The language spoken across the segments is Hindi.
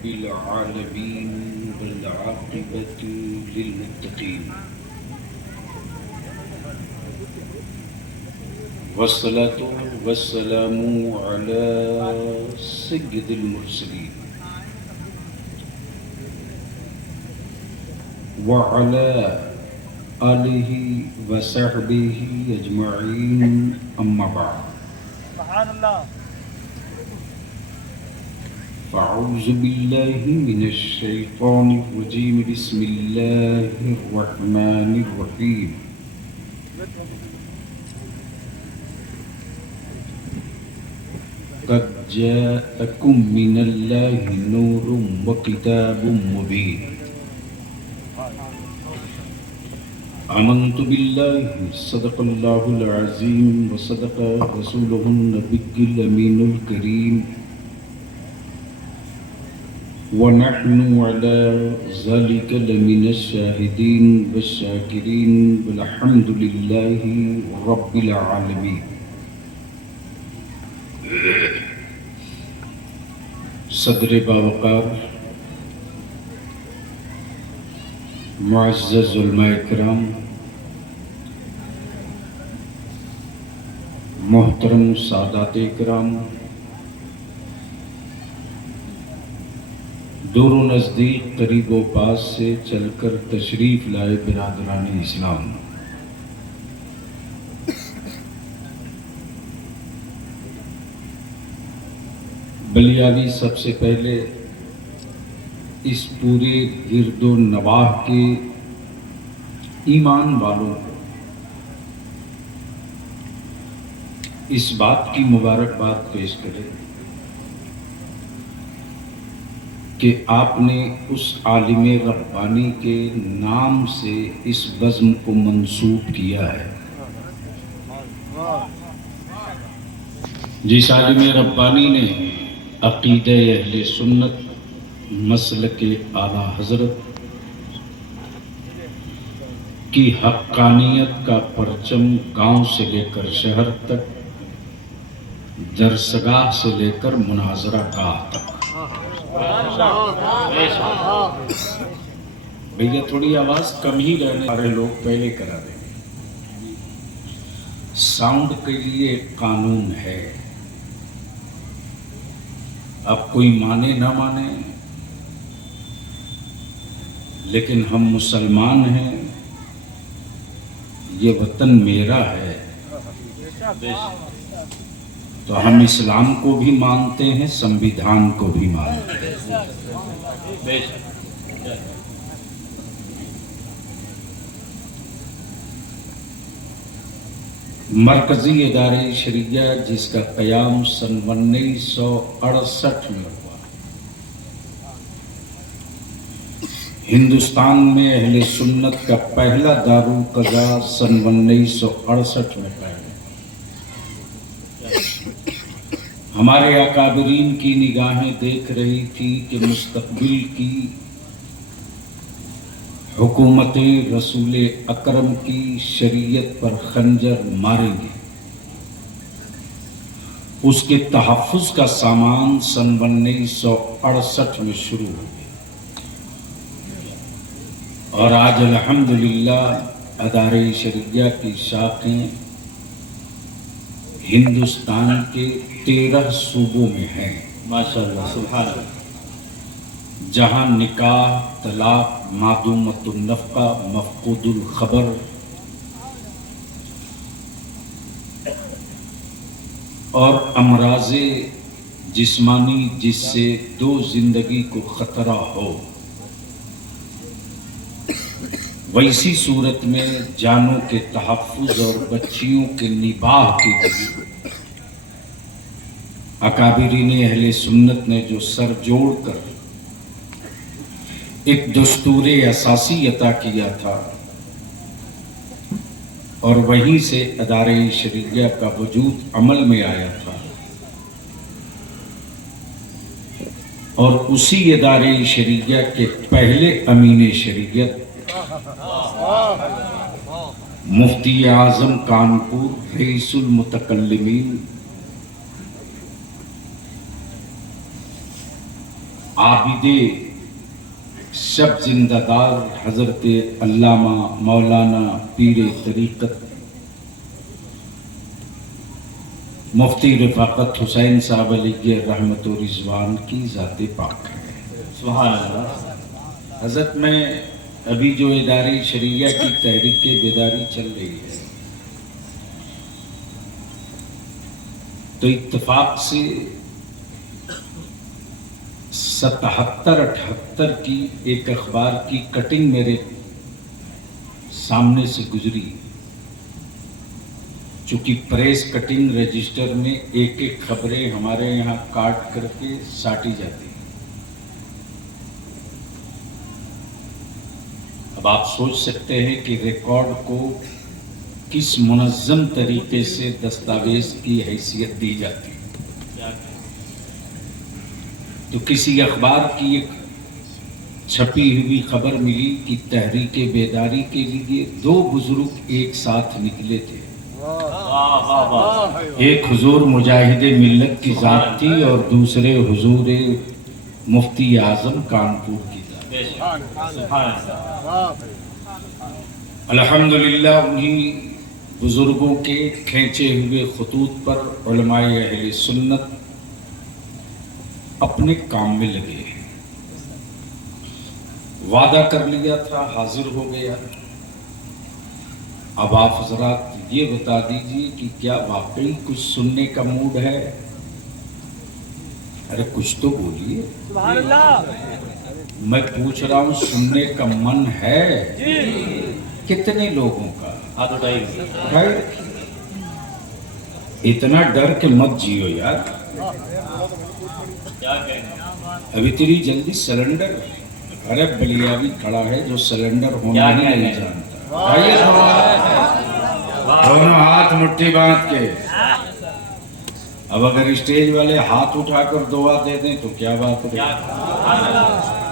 रब्बिल आलमीन वल आक़िबतु लिल मुत्तक़ीन वस्सलातु वस्सलामु अला सय्यिदिल मुरसलीन व अला आलिहि व सहबिहि अजमईन अम्मा बाद। फ़अऊज़ु बिल्लाहि मिनश शैतानिर रजीम बिस्मिल्लाहिर रहमानिर रहीम। क़द जाअकुम मिनल्लाहि नूरुम व किताबुम मुबीन। आमन्तु बिल्लाहि सदक़ल्लाहुल अज़ीम व सदक़ रसूलुहुन नबिय्युल अमीनुल करीम व नहनु अला ज़ालिका लमिनश शाहिदीन वश्शाकिरीन वल्हम्दुलिल्लाहि रब्बिल आलमीन। सदर बावक़ार मुअज़्ज़ज़ उलमाए किराम, मोहतरम सादाते किराम, दूर नज़दीक करीब व पास से चलकर तशरीफ़ लाए बिरादरान इस्लाम, बलियाली सबसे पहले इस पूरे गिरदो नवाह के ईमान वालों को इस बात की मुबारकबाद पेश करें कि आपने उस आलिम रब्बानी के नाम से इस बज़्म को मंसूब किया है, जिस आलिम रब्बानी ने अक़ीदे अहले सुन्नत मसलके आला हज़रत की हक़्क़ानियत का परचम गांव से लेकर शहर तक, दरसगाह से लेकर मुनाज़रा गाह तक। भैया थोड़ी आवाज़ कम ही रहने वाले लोग पहले करा देंगे। साउंड के लिए एक कानून है, अब कोई माने ना माने, लेकिन हम मुसलमान हैं, ये वतन मेरा है, तो हम इस्लाम को भी मानते हैं, संविधान को भी मानते हैं। मरकजी इदारे शरिया जिसका क़याम सन 1968 में हुआ, हिंदुस्तान में अहले सुन्नत का पहला दारुल क़ज़ा सन 1968 में पैदा। हमारे अकाबरीन की निगाहें देख रही थी कि मुस्तक़बिल की हुकूमत रसूल अकरम की शरीयत पर खंजर मारेंगे। उसके तहफ़्फ़ुज़ का सामान सन 1968 में शुरू हो गया और आज अल्हम्दुलिल्लाह अदारे शरिया की शाखें हिंदुस्तान के 13 सूबों में हैं, माशाअल्लाह सुभान अल्लाह, जहाँ निकाह, तलाक, मादूमतुन नफ़क़ा, मफ़क़ूदुल ख़बर और अमराज़े जिस्मानी जिससे दो जिंदगी को ख़तरा हो, वैसी सूरत में जानों के तहफ़्फ़ुज़ और बच्चियों के निबाह के लिए अकाबिरीन अहले सुन्नत ने जो सर जोड़ कर एक दस्तूरे असासी अता किया था और वहीं से अदारे शरिया का वजूद अमल में आया था और उसी अदारे शरिया के पहले अमीन शरीयत मुफ्ती आज़म कानपुर रईसुल मुतकल्लिमीन आबिदे शब जिंदादार हजरत अल्लामा मौलाना पीर तरीक़त मुफ्ती रफ़ाक़त हुसैन साहब अलैहि रहमत व रिज़वान की ज़ाते पाक है। सुभान अल्लाह। हज़रत में अभी जो इदारे शरीया की तहरीक बेदारी चल रही है, तो इत्तफाक से 77-78 की एक अखबार की कटिंग मेरे सामने से गुजरी। चूंकि प्रेस कटिंग रजिस्टर में एक एक खबरें हमारे यहाँ काट करके साटी जाती हैं। अब आप सोच सकते हैं कि रिकॉर्ड को किस मुनज़्ज़म तरीके से दस्तावेज की हैसियत दी जाती है। तो किसी अखबार की एक छपी हुई खबर मिली कि तहरीक बेदारी के लिए 2 बुजुर्ग एक साथ निकले थे। एक हुजूर मुजाहिदे मिल्लत की जात थी और दूसरे हुजूर मुफ्ती आजम कानपुर की जात। अल्हम्दुलिल्लाह उन्हीं बुजुर्गों के खींचे हुए खतूत पर उलमाए अहले सुन्नत अपने काम में लगे हैं। वादा कर लिया था, हाजिर हो गया। अब आप हजरात ये बता दीजिए कि क्या वाकई कुछ सुनने का मूड है? अरे कुछ तो बोलिए। मैं पूछ रहा हूं, सुनने का मन है? कितने लोगों का? हाथ उठाइए। इतना डर के मत जियो यार। अभी तेरी जल्दी सिलेंडर। अरे बलियावी खड़ा है जो सिलेंडर होना ही नहीं जानता। आइए दोनों हाथ मुट्ठी बांध के। अब अगर स्टेज वाले हाथ उठाकर दुआ दे दें तो क्या बात है।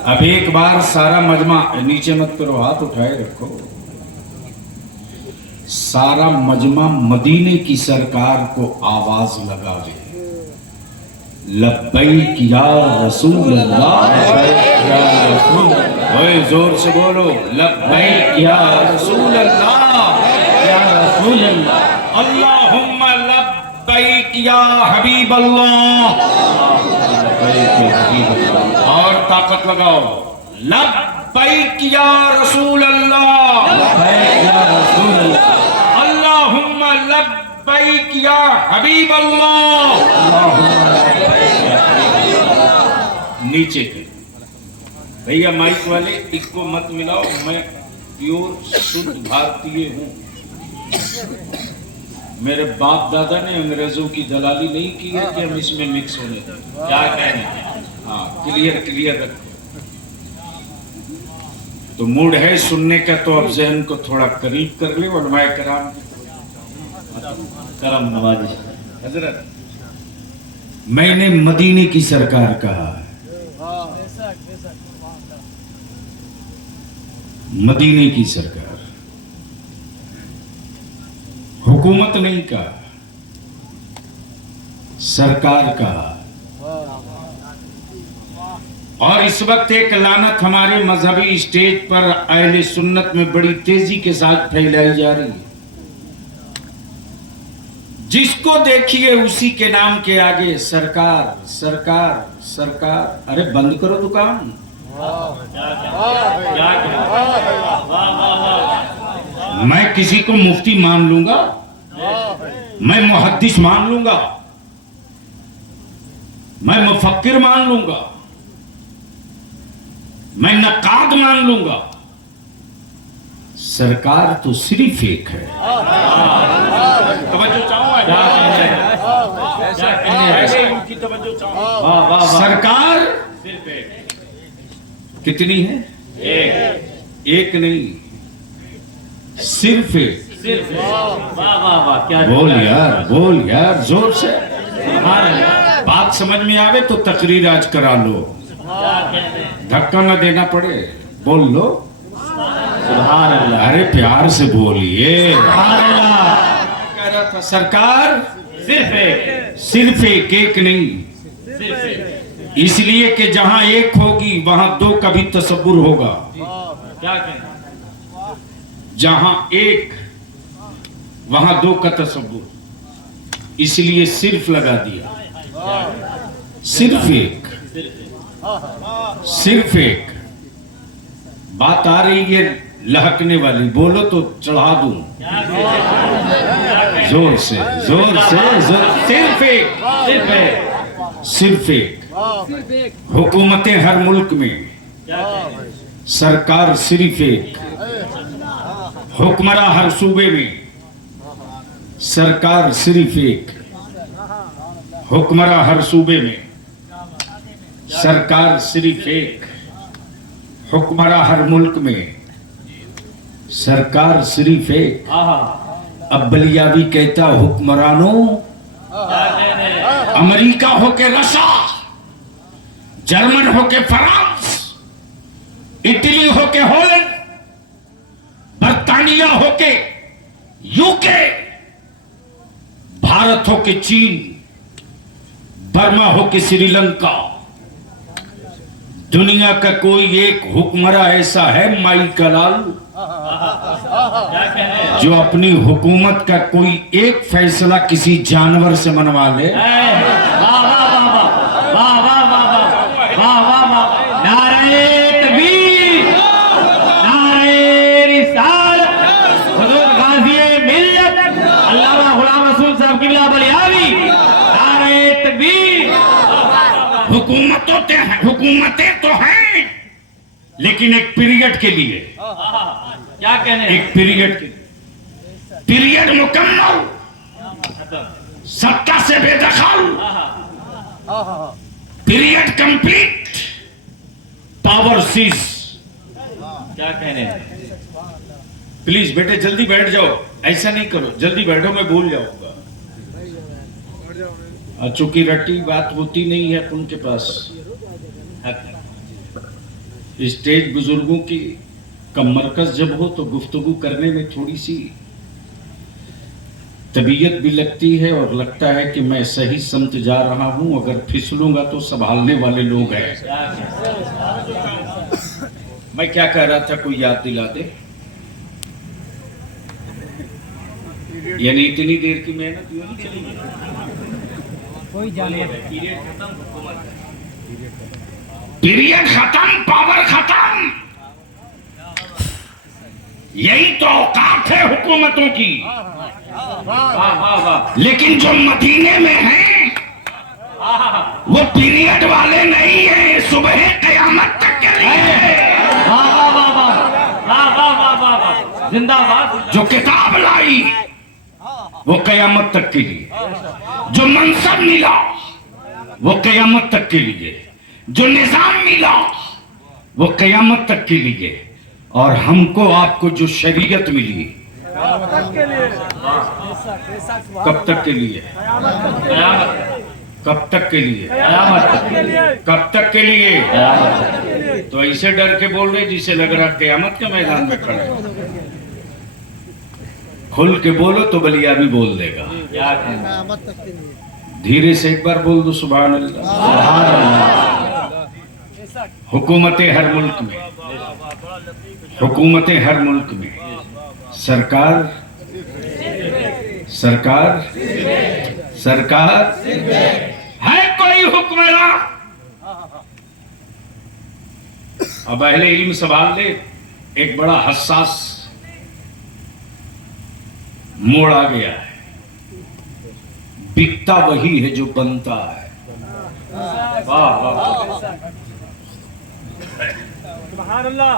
अब एक बार सारा मजमा, नीचे मत करो, हाथ उठाए रखो। सारा मजमा मदीने की सरकार को आवाज लगावे, लब्बैक या रसूल अल्लाह। ओए जोर से बोलो, लब्बैक या रसूल अल्लाह, या रसूल अल्लाह। अल्लाहुम्मा लब्बैक या हबीब अल्लाह। और ताकत लगाओ, लब्बैक या रसूल अल्लाह, या रसूल अल्लाह। अल्लाहुम्मा लब्बैक या हबीब अल्लाह। नीचे के भैया माइक वाले इसको मत मिलाओ, मैं प्योर शुद्ध भारतीय हूँ। मेरे बाप दादा ने अंग्रेजों की दलाली नहीं की है कि हम इसमें मिक्स होने दें। क्या कहने? हाँ, क्लियर रखो। तो मूड है सुनने का, तो अब जहन को थोड़ा करीब कर ले। उलमाए कराम करम नवाजी। हजरत, मैंने मदीने की सरकार कहा, मदीने की सरकार, हुकूमत नहीं कहा, सरकार कहा। और इस वक्त एक लानत हमारे मजहबी स्टेज पर अहले सुन्नत में बड़ी तेजी के साथ फैलाई जा रही है। जिसको देखिए उसी के नाम के आगे सरकार सरकार सरकार। अरे बंद करो दुकान। मैं किसी को मुफ्ती मान लूंगा, मैं मुहद्दिस मान लूंगा, मैं मुफक्किर मान लूंगा, मैं नकाद मान लूंगा। सरकार तो सिर्फ एक है। तवज्जो चाहो, सरकार सिर्फ एक। कितनी है? एक नहीं, सिर्फ एक। क्या बोल यार जोर से। बात समझ में आवे तो तकरीर आज करा लो, धक्का ना देना पड़े। बोल लो सुभान अल्लाह। अरे प्यार से बोलिए। कह रहा था सरकार सिर्फ एक, एक नहीं, इसलिए कि जहां एक होगी वहां दो का भी तसव्वुर होगा। क्या कहने जहां एक वहां दो का तसव्वुर, इसलिए सिर्फ लगा दिया। सिर्फ एक, सिर्फ एक। बात आ रही है लहकने वाली, बोलो तो चढ़ा दूं जोर से, जोर से, जोर। सिर्फ एक, सिर्फ है सिर्फ एक। हुकूमतें हर मुल्क में, सरकार सिर्फ एक। हुक्मरा हर सूबे में, सरकार सिर्फ एक। हुक्मरा हर सूबे में, सरकार सिर्फ एक। हुक्मरा हर मुल्क में, सरकार सिर्फ एक। अब बलियावी कहता हुक्मरानों, अमेरिका हो के रशा, जर्मन हो के फ्रांस, इटली हो के हॉलैंड, बर्तानिया हो के यूके, भारत हो के चीन, बर्मा हो के श्रीलंका, दुनिया का कोई एक हुक्मरा ऐसा है माई का लाल जो अपनी हुकूमत का कोई एक फैसला किसी जानवर से मनवा ले? नारे तकबीर, नारे रिसालत, हुजूर गाज़ी मिल्लत अल्लामा गुलाम रसूल साहब क़िबला बलियावी, नारे तकबीर। हुकूमतें तो हैं, लेकिन एक पीरियड के लिए। क्या कहने एक पीरियड के लिए, पीरियड मुकम्मल, सत्ता से बेदखल, पीरियड कंप्लीट, पावर सीज। क्या कहने प्लीज बेटे जल्दी बैठ जाओ, ऐसा नहीं करो, जल्दी बैठो, मैं भूल जाऊंगा। चूंकि रट्टी बात होती नहीं है उनके पास। स्टेज बुजुर्गों की कम मरकज जब हो तो गुफ्तगू करने में थोड़ी सी तबीयत भी लगती है और लगता है कि मैं सही समत जा रहा हूं। अगर फिसलूंगा तो संभालने वाले लोग हैं। मैं क्या कह रहा था, कोई याद दिला दे। यानी इतनी देर की मेहनत यूं नहीं चली, कोई जाने पीरियड खत्म, पावर खत्म। यही तो औकात है हुकूमतों की। लेकिन जो मदीने में हैं वो पीरियड वाले नहीं है, सुबह कयामत तक के लिए। जिंदाबाद। जो किताब लाई वो कयामत तक के लिए, जो मनसब मिला वो कयामत तक के लिए, जो निजाम मिला वो कयामत तक के लिए, और हमको आपको जो शरीयत मिली कब तक के लिए? कब तक के लिए? कब तक के लिए? तो ऐसे डर के बोल रहे जिसे लग रहा कयामत के मैदान में खड़े। खुल के बोलो तो बलिया भी बोल देगा। धीरे से एक बार बोल दो सुभान अल्लाह। हुकूमतें हर मुल्क में, हुकूमतें हर मुल्क में, सरकार सरकार सरकार है कोई हुक्मरान। अब अहले इल्म सवाल ले, एक बड़ा हसास मोड़ आ गया है। बिकता वही है जो बनता है। वाह वाह, सुभान अल्लाह।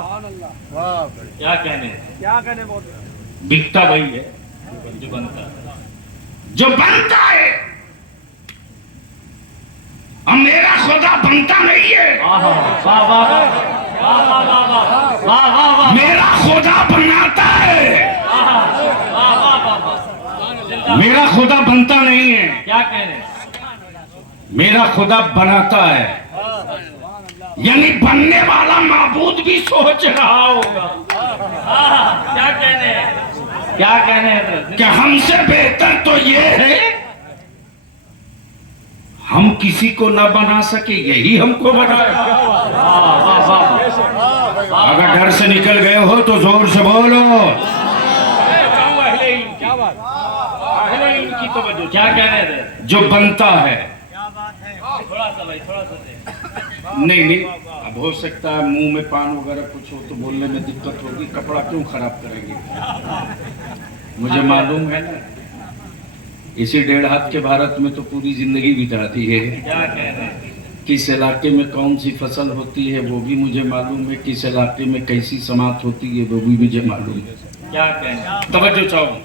क्या कहने बिकता वही है जो बनता है, जो बनता है। अब मेरा खुदा बनता नहीं है, मेरा खुदा बनाता है। मेरा खुदा बनता नहीं है, क्या कहने मेरा खुदा बनाता है। यानी बनने वाला माबूद भी सोच रहा होगा क्या कहने कि हमसे बेहतर तो ये है, हम किसी को न बना सके, यही हमको बनाया। वाह वाह वाह। अगर डर से निकल गए हो तो जोर से बोलो। क्या बात, की तवज्जो, क्या कह रहे थे? जो बनता है, थोड़ा सा भाई, थोड़ा सा दे। नहीं, अब हो सकता है मुंह में पान वगैरह कुछ हो तो बोलने में दिक्कत होगी, कपड़ा क्यों खराब करेंगे? मुझे मालूम है ना, इसी 1.5 हाथ के भारत में तो पूरी जिंदगी बिता दी है। क्या कह रहे हैं? किस इलाके में कौन सी फसल होती है वो भी मुझे मालूम है, किस इलाके में कैसी समाप्त होती है वो भी मुझे मालूम है। क्या कह रहे हैं? तवज्जो चाहो।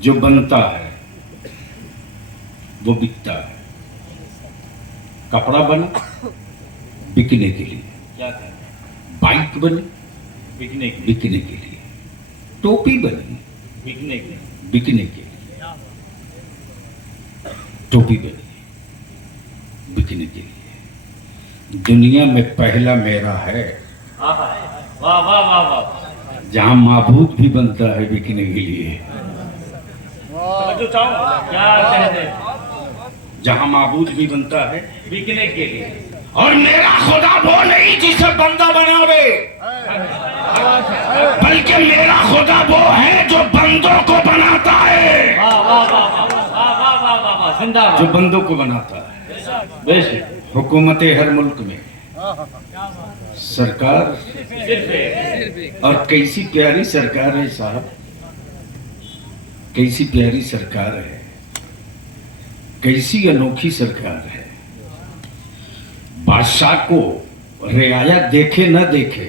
जो बनता है वो बिकता है। कपड़ा बना बिकने के लिए, क्या कह रहे हैं? बाइक बनी बिकने के, बिकने के लिए, टोपी बनी बिकने के, बिकने के लिए, टोपी बनी बिकने के लिए। दुनिया में पहला मेरा है आहा, वाह वाह वाह वाह। जहां माबूद भी बनता है बिकने के लिए। तवज्जो चाहो, क्या कह रहे हैं? जहां माबूद भी बनता है, बिकने के लिए। और मेरा खुदा वो नहीं जिसे बंदा बनावे, बल्कि मेरा खुदा वो है जो बंदों को बनाता है। वाह वाह वाह वाह वाह वाह वाह वाह वाह, जिंदाबाद। जो बंदों को बनाता है। बेशक, हुकूमत हर मुल्क में सरकार, सिर्फ और कैसी प्यारी सरकार है साहब, कैसी प्यारी सरकार है, कैसी अनोखी सरकार है। बादशाह को रियायत देखे न देखे,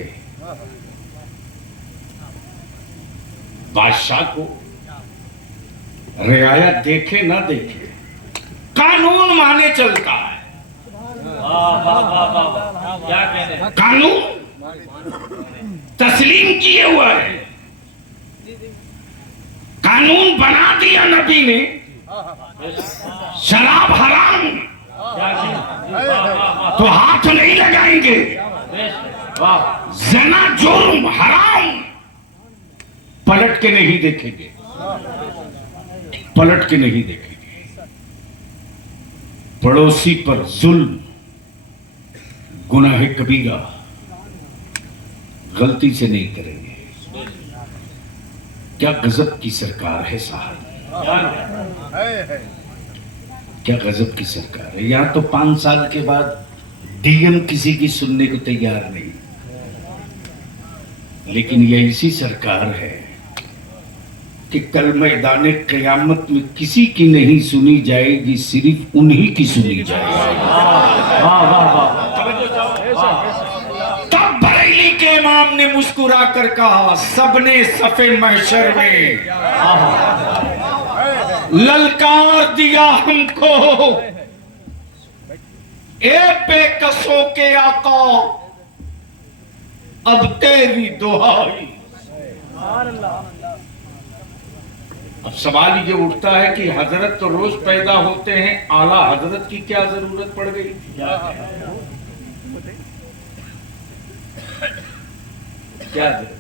बादशाह को रियायत देखे न देखे, कानून माने चलता है। वाह वाह वाह वाह वाह, क्या कह रहे हैं? कानून तस्लीम किए हुआ है। कानून बना दिया नबी ने, शराब हराम क्या कह रहे हैं? वाह वाह वाह, तो हाथ नहीं लगाएंगे। बेशक, वाह। जना जुर्म हराम, पलट के नहीं देखेंगे, पलट के नहीं देखेंगे। पड़ोसी पर जुल्म गुनाह कबीरा, गलती से नहीं करेंगे। क्या गजब की सरकार है साहब, क्या गजब की सरकार है। यहाँ तो 5 साल के बाद डीएम किसी की सुनने को तैयार नहीं, लेकिन ये ऐसी सरकार है कि कल मैदान क़यामत में किसी की नहीं सुनी जाएगी, सिर्फ उन्हीं की सुनी जाएगी। वाह वाह वाह, तब बरेली के इमाम ने मुस्कुरा कर कहा, सबने सफे महशर में ललकार दिया हमको, ए बेकसों के आका अब तेरी दुहाई। अब सवाल ये उठता है कि हजरत तो रोज पैदा होते हैं, आला हजरत की क्या जरूरत पड़ गई? क्या जरूरत?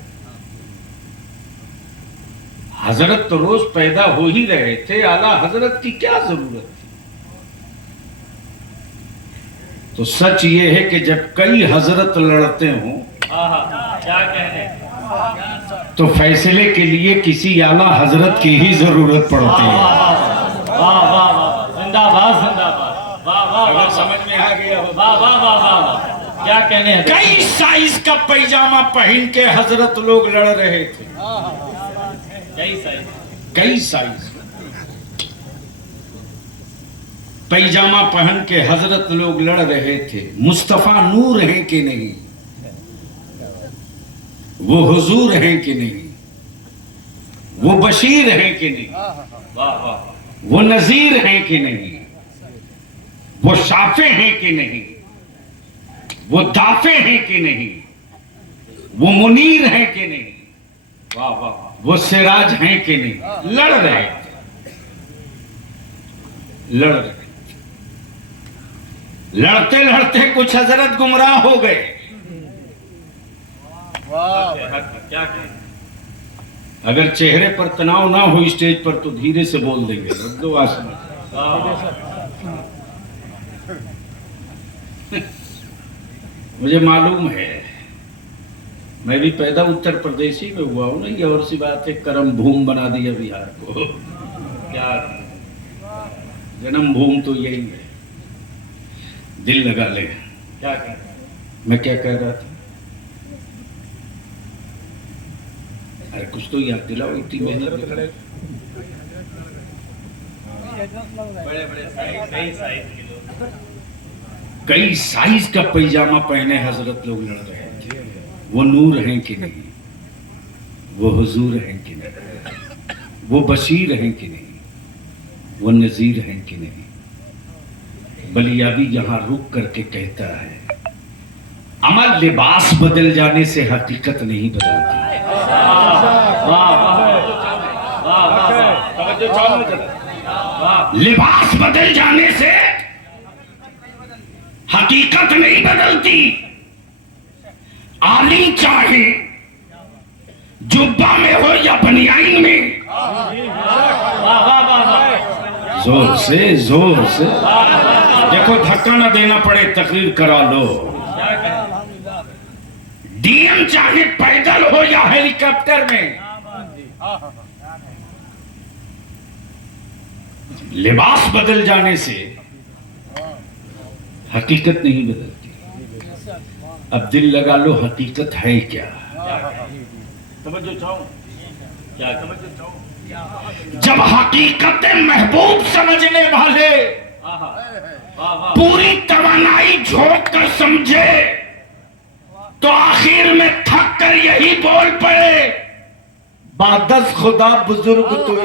हजरत तो रोज पैदा हो ही रहे थे, आला हजरत की क्या जरूरत थी? तो सच ये है कि जब कई हजरत लड़ते हों क्या कह रहे हैं? तो फैसले के लिए किसी आला हजरत की ही जरूरत पड़ती है। वाह वाह वाह, जिंदाबाद जिंदाबाद, वाह वाह वाह, समझ में आ गया हो? वाह वाह वाह वाह, क्या कहने हैं? कई साइज का पैजामा पहन के हजरत लोग लड़ रहे थे, कई साइज, कई साइज पैजामा पहन के हजरत लोग लड़ रहे थे। मुस्तफा नूर हैं कि नहीं, वो हुजूर हैं कि नहीं, वो बशीर हैं कि नहीं, वाह वाह, वो नजीर हैं कि नहीं, वो शाफे हैं कि नहीं, वो दाफे हैं कि नहीं, वो मुनीर हैं कि नहीं, वाह वाह, वो सिराज हैं कि नहीं। लड़ रहे थे, लड़ रहे थे। लड़ते लड़ते कुछ हजरत गुमराह हो गए। क्या कहें? अगर चेहरे पर तनाव ना हो स्टेज पर तो धीरे से बोल देंगे, रद्दो आसमान। मुझे मालूम है, मैं भी पैदा उत्तर प्रदेश ही में हुआ हूँ ना। ये और सी बात है, कर्म भूमि बना दिया बिहार को। क्या जन्म भूमि तो यही है। दिल लगा ले। क्या मैं क्या कह रहा था? अरे कुछ तो याद दिलाओ, इतनी मेहनत। कई साइज का पैजामा पहने हजरत लोग लड़ रहे थे। वो नूर हैं कि नहीं, वो हुजूर हैं कि नहीं, वो बशीर हैं कि नहीं, वो नजीर हैं कि नहीं। बलियाबी यहां रुक करके कहता है, अमल लिबास बदल जाने से हकीकत नहीं बदलती। लिबास बदल जाने से हकीकत नहीं बदलती। आलिम चाहे जुब्बा में हो या बनियाइन में, जोर से जोर से देखो, धक्का ना देना पड़े, तकरीर करा लो। डीएम चाहे पैदल हो या हेलीकॉप्टर में, लिबास बदल जाने से हकीकत नहीं बदलती। अब दिल लगा लो, हकीकत है क्या? जब हकीकत महबूब समझने वाले पूरी तवानाई झोंक कर समझे, तो आखिर में थक कर यही बोल पड़े, बादस खुदा बुजुर्ग तू।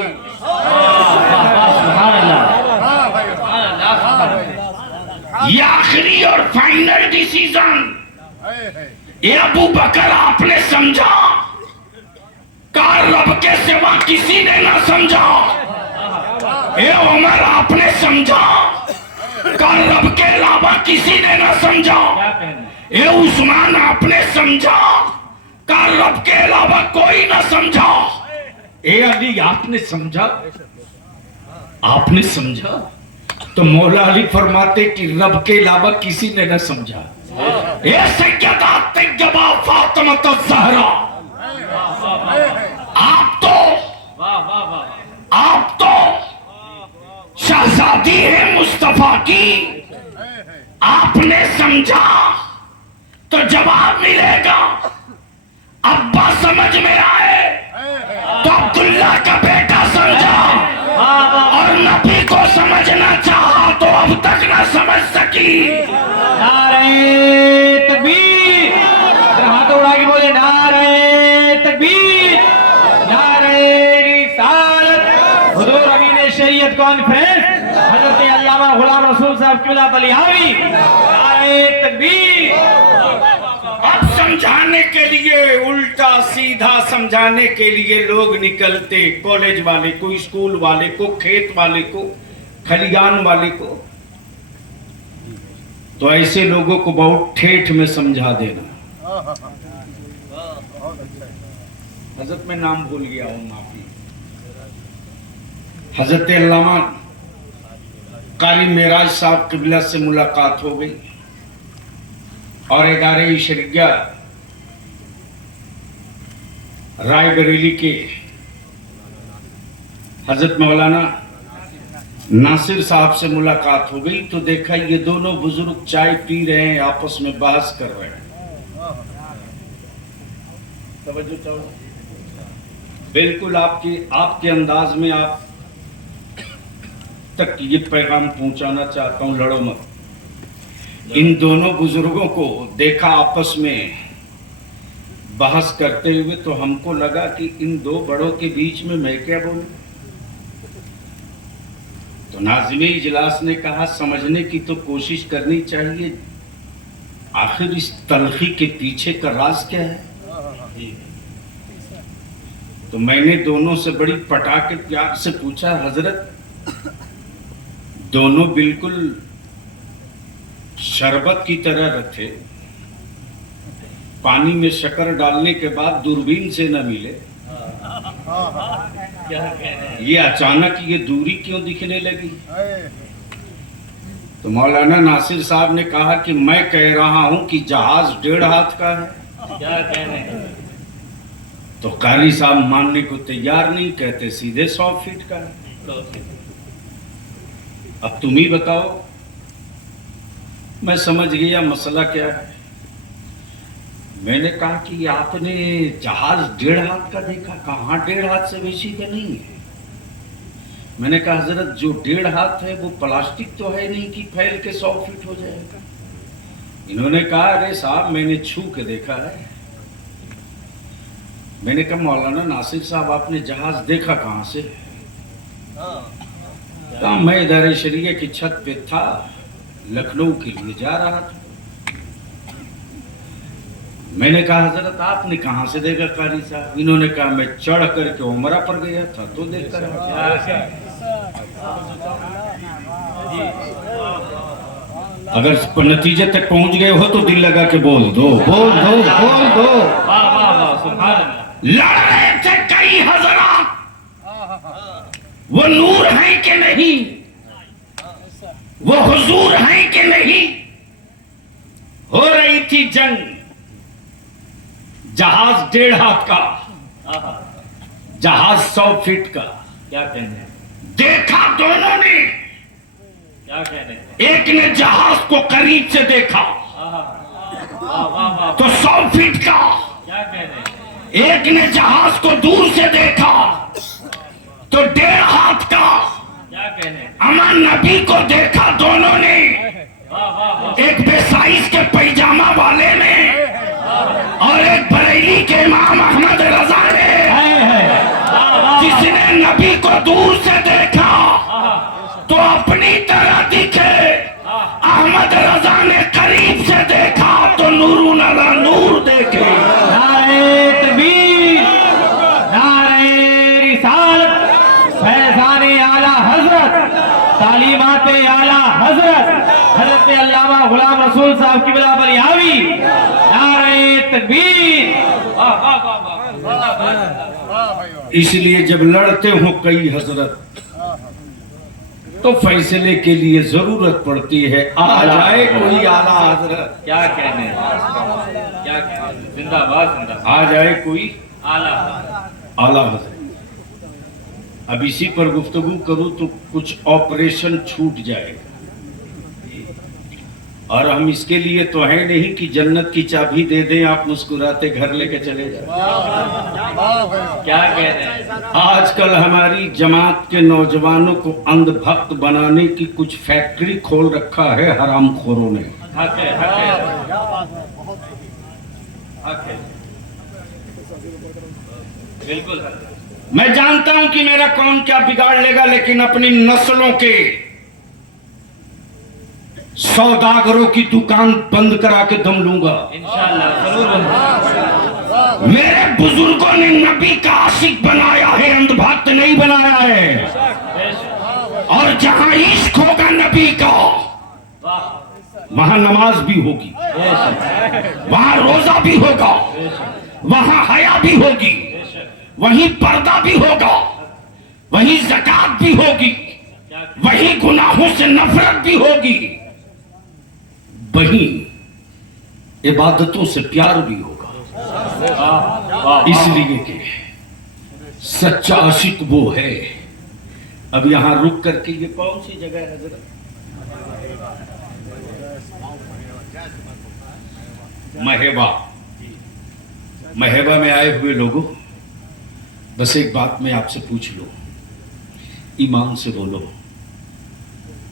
ये आखिरी और फाइनल डिसीजन ये अबू बकर आपने समझा, का रब के सिवा किसी ने ना समझा। ये उमर आपने समझा, का रब के अलावा किसी ने ना समझा। ये उस्मान आपने समझा, का रब के अलावा कोई ना समझा। ए अली आपने समझा, आपने समझा। तो मौला अली फरमाते कि रब के अलावा किसी ने न समझा। ये सैयदा तैयबा फातिमा ज़हरा, आप तो शहजादी है मुस्तफा की। आपने समझा तो जवाब मिलेगा। अब्बा समझ में आए तो अब्दुल्ला का बेटा समझा, और नबी को समझना चाहा तो अब तक ना समझ सकी। नारे तकबीर, हाथ उड़ा के बोले नारे तकबीर, नारे रिसालत। हुजूर अमीन शरीयत कॉन्फ्रेंस हजरत अल्लामा गुलाम रसूल साहब किबला बलियावी, नारे तकबीर। अब समझाने के लिए, उल्टा सीधा समझाने के लिए लोग निकलते, कॉलेज वाले को, स्कूल वाले को, खेत वाले को, खलियान वाले को। तो ऐसे लोगों को बहुत ठेठ में समझा देना। हजरत में नाम भूल गया हूं, माफी। हजरत अल्लामा कारी मेराज साहब किबला से मुलाकात हो गई और इदारे शरिया रायबरेली के हजरत मौलाना नासिर साहब से मुलाकात हो गई। तो देखा ये दोनों बुजुर्ग चाय पी रहे हैं, आपस में बहस कर रहे हैं। तवज्जो चाहो, बिल्कुल आपके अंदाज में आप तक ये पैगाम पहुंचाना चाहता हूं, लड़ो मत। इन दोनों बुजुर्गों को देखा आपस में बहस करते हुए, तो हमको लगा कि इन दो बड़ों के बीच में मैं क्या बोलूं। तो नाज़िमे इजलास ने कहा, समझने की तो कोशिश करनी चाहिए, आखिर इस तलखी के पीछे का राज क्या है। तो मैंने दोनों से बड़ी पटाके प्यार से पूछा, हजरत दोनों बिल्कुल शरबत की तरह रखे, पानी में शक्कर डालने के बाद दूरबीन से न मिले, ये अचानक ये दूरी क्यों दिखने लगी। तो मौलाना नासिर साहब ने कहा कि मैं कह रहा हूं कि जहाज 1.5 हाथ का है। क्या कहने? तो कारी साहब मानने को तैयार नहीं, कहते सीधे 100 फीट का है। अब तुम ही बताओ। मैं समझ गया मसला क्या है। मैंने कहा कि आपने जहाज 1.5 हाथ का देखा? कहाँ 1.5 हाथ से बेसी का नहीं है। मैंने कहा हजरत जो 1.5 हाथ है वो प्लास्टिक तो है नहीं कि फैल के 100 फीट हो जाएगा। इन्होंने कहा अरे साहब मैंने छू के देखा है। मैंने कहा मौलाना नासिर साहब आपने जहाज देखा कहाँ से? कहा मैं इदारे शरीय की छत पे था, लखनऊ के लिए जा रहा था। मैंने कहा हजरत आपने कहाँ से देखा कारी साहब? इन्होंने कहा मैं चढ़ करके उमरा पर गया था तो देख कर आया। अगर नतीजे तक पहुंच गए हो तो दिल लगा के बोल दो, बोल दो, बोल दो। वाह वाह वाह, सुभान अल्लाह। लड़ रहे थे कई हजरात, वो नूर हैं कि नहीं, वो हुजूर हैं कि नहीं। हो रही थी जंग, जहाज 1.5 हाथ का, जहाज 100 फीट का। क्या कहने? देखा दोनों ने। क्या कहने? एक ने जहाज को करीब से देखा वाह वाह वाह, तो 100 फीट का, क्या कहने? एक ने जहाज को दूर से देखा तो 1.5 हाथ का। क्या कहने? अमन नबी को देखा दोनों ने, वाह वाह वाह, एक बेसाइज के पैजामा वाले ने और एक बरेली के इमाम अहमद रजा ने। जिसने नबी को दूर से देखा तो अपनी तरह दिखे, अहमद रजा ने करीब से देखा तो नूरुन अला नूर देखे। नारे तकबीर, नारे रिसालत, फैज़ाने आला हजरत, तालीमाते आला हजरत हजरत अल्लामा गुलाम रसूल साहब की बराबर यावी। नारे तकबीर, वाह वाह वाह वाह। इसलिए जब लड़ते हो कई हजरत तो फैसले के लिए जरूरत पड़ती है आ जाए कोई आला हजरत। क्या कहने? क्या कहने? जिंदाबाद जिंदाबाद। आ जाए कोई आला आला हजरत। अब इसी पर गुफ्तगू करूं तो कुछ ऑपरेशन छूट जाएगा, और हम इसके लिए तो है नहीं कि जन्नत की चाबी दे दें आप मुस्कुराते घर लेके चले जाए। क्या कहने? आजकल हमारी जमात के नौजवानों को अंधभक्त बनाने की कुछ फैक्ट्री खोल रखा है हरामखोरों ने। हक है, हक है, हक है, बिल्कुल हक है। मैं जानता हूं कि मेरा कौन क्या बिगाड़ लेगा, लेकिन अपनी नस्लों के सौदागरों की दुकान बंद करा के दम लूंगा इंशाअल्लाह, जरूर बंद। मेरे बुजुर्गों ने नबी का आशिक बनाया है, अंधभक्त नहीं बनाया है। बेशक, और जहां इश्क होगा नबी का वाह, वहां नमाज भी होगी, बेशक, वहां रोजा भी होगा, बेशक, वहां हया भी होगी, बेशक। वहीं पर्दा भी होगा, वहीं ज़कात भी होगी, क्या? वहीं गुनाहों से नफरत भी होगी, वहीं इबादतों से प्यार भी होगा। वाह वाह, इसलिए कि सच्चा आशिक वो है। अब यहां रुक करके, ये कौन सी जगह है जरा? महेबा। महेबा में आए हुए लोगों, बस एक बात मैं आपसे पूछ लूं, ईमान से बोलो,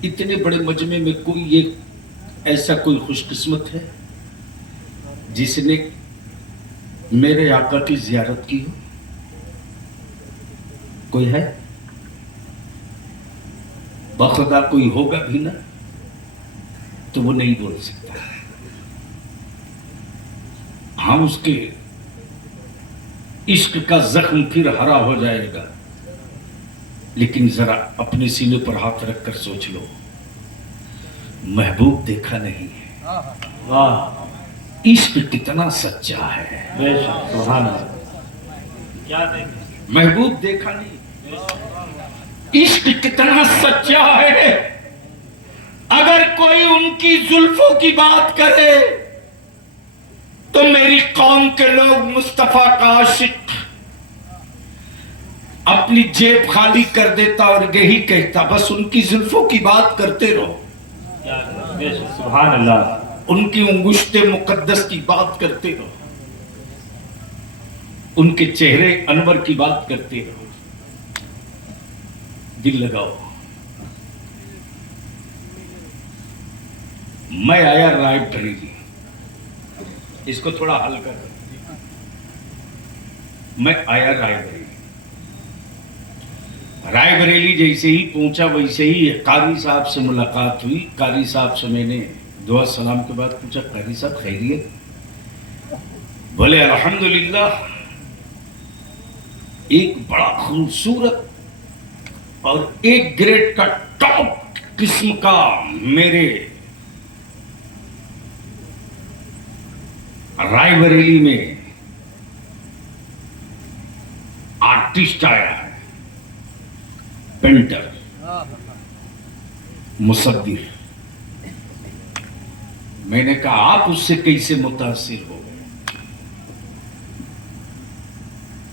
इतने बड़े मजमे में कोई एक ऐसा कोई खुशकिस्मत है जिसने मेरे आका की जियारत की हो? कोई है? बखुदा कोई होगा भी ना तो वो नहीं बोल सकता। हम उसके इश्क का जख्म फिर हरा हो जाएगा, लेकिन जरा अपने सीने पर हाथ रखकर सोच लो, महबूब देखा नहीं है, वाह, इश्क कितना सच्चा है। बेशक, सुभान अल्लाह। क्या देखें? महबूब देखा नहीं, इश्क कितना सच्चा है। अगर कोई उनकी जुल्फों की बात करे तो मेरी कौम के लोग मुस्तफा का आशिक अपनी जेब खाली कर देता और यही कहता, बस उनकी जुल्फों की बात करते रहो, सुभान अल्लाह। उनकी अंगुश्ते मुकद्दस की बात करते रहो, उनके चेहरे अनवर की बात करते रहो, दिल लगाओ। मैं आया रायबरेली, इसको थोड़ा हल कर। मैं आया रायबरेली, रायबरेली जैसे ही पहुंचा वैसे ही कारी साहब से मुलाकात हुई। कारी साहब से मैंने दुआ सलाम के बाद पूछा, कारी साहब खैरियत? बोले अल्हम्दुलिल्लाह। एक बड़ा खूबसूरत और एक ग्रेड का टॉप किस्म का मेरे रायबरेली में आर्टिस्ट आया है, पेंटर, मुसव्विर। मैंने कहा आप उससे कैसे मुतासिर हो गए?